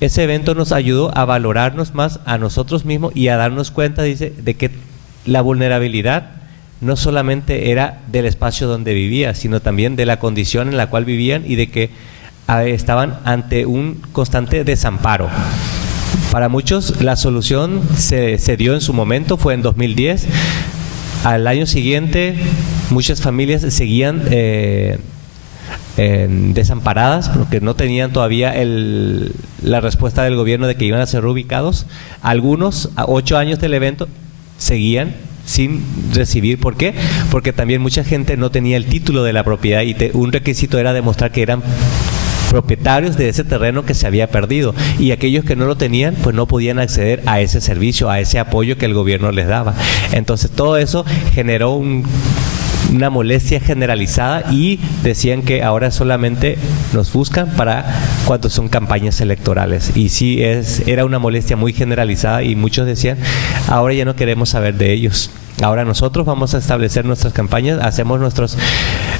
ese evento nos ayudó a valorarnos más a nosotros mismos y a darnos cuenta, dice, de que la vulnerabilidad no solamente era del espacio donde vivía, sino también de la condición en la cual vivían y de que estaban ante un constante desamparo. Para muchos la solución se dio en su momento, fue en 2010. Al año siguiente muchas familias seguían desamparadas porque no tenían todavía la respuesta del gobierno de que iban a ser reubicados. Algunos, a 8 años del evento, seguían sin recibir. ¿Por qué? Porque también mucha gente no tenía el título de la propiedad y un requisito era demostrar que eran propietarios de ese terreno que se había perdido, y aquellos que no lo tenían pues no podían acceder a ese servicio, a ese apoyo que el gobierno les daba. Entonces todo eso generó una molestia generalizada, y decían que ahora solamente nos buscan para cuando son campañas electorales. Y sí, era una molestia muy generalizada, y muchos decían, ahora ya no queremos saber de ellos, Ahora nosotros vamos a establecer nuestras campañas, hacemos nuestros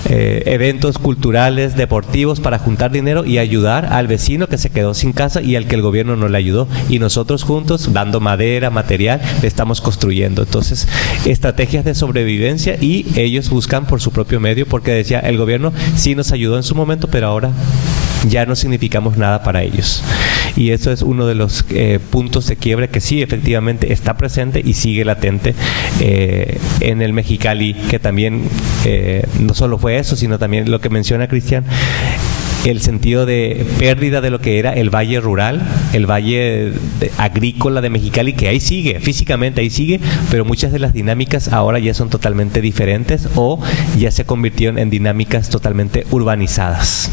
eventos culturales, deportivos para juntar dinero y ayudar al vecino que se quedó sin casa y al que el gobierno no le ayudó. Y nosotros juntos, dando madera, material, le estamos construyendo. Entonces, estrategias de sobrevivencia, y ellos buscan por su propio medio, porque decía, el gobierno sí nos ayudó en su momento, pero ahora ya no significamos nada para ellos. Y eso es uno de los puntos de quiebre que sí efectivamente está presente y sigue latente en el Mexicali, que también no solo fue eso, sino también lo que menciona Cristian, el sentido de pérdida de lo que era el valle rural, el valle agrícola de Mexicali, que ahí sigue, físicamente ahí sigue, pero muchas de las dinámicas ahora ya son totalmente diferentes o ya se convirtieron en dinámicas totalmente urbanizadas.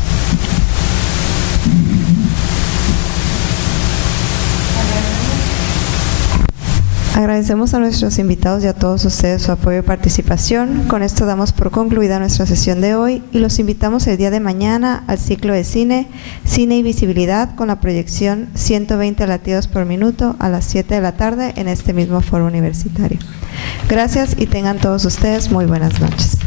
Agradecemos a nuestros invitados y a todos ustedes su apoyo y participación. Con esto damos por concluida nuestra sesión de hoy y los invitamos el día de mañana al ciclo de Cine y Visibilidad, con la proyección 120 latidos por minuto a las 7 de la tarde en este mismo foro universitario. Gracias y tengan todos ustedes muy buenas noches.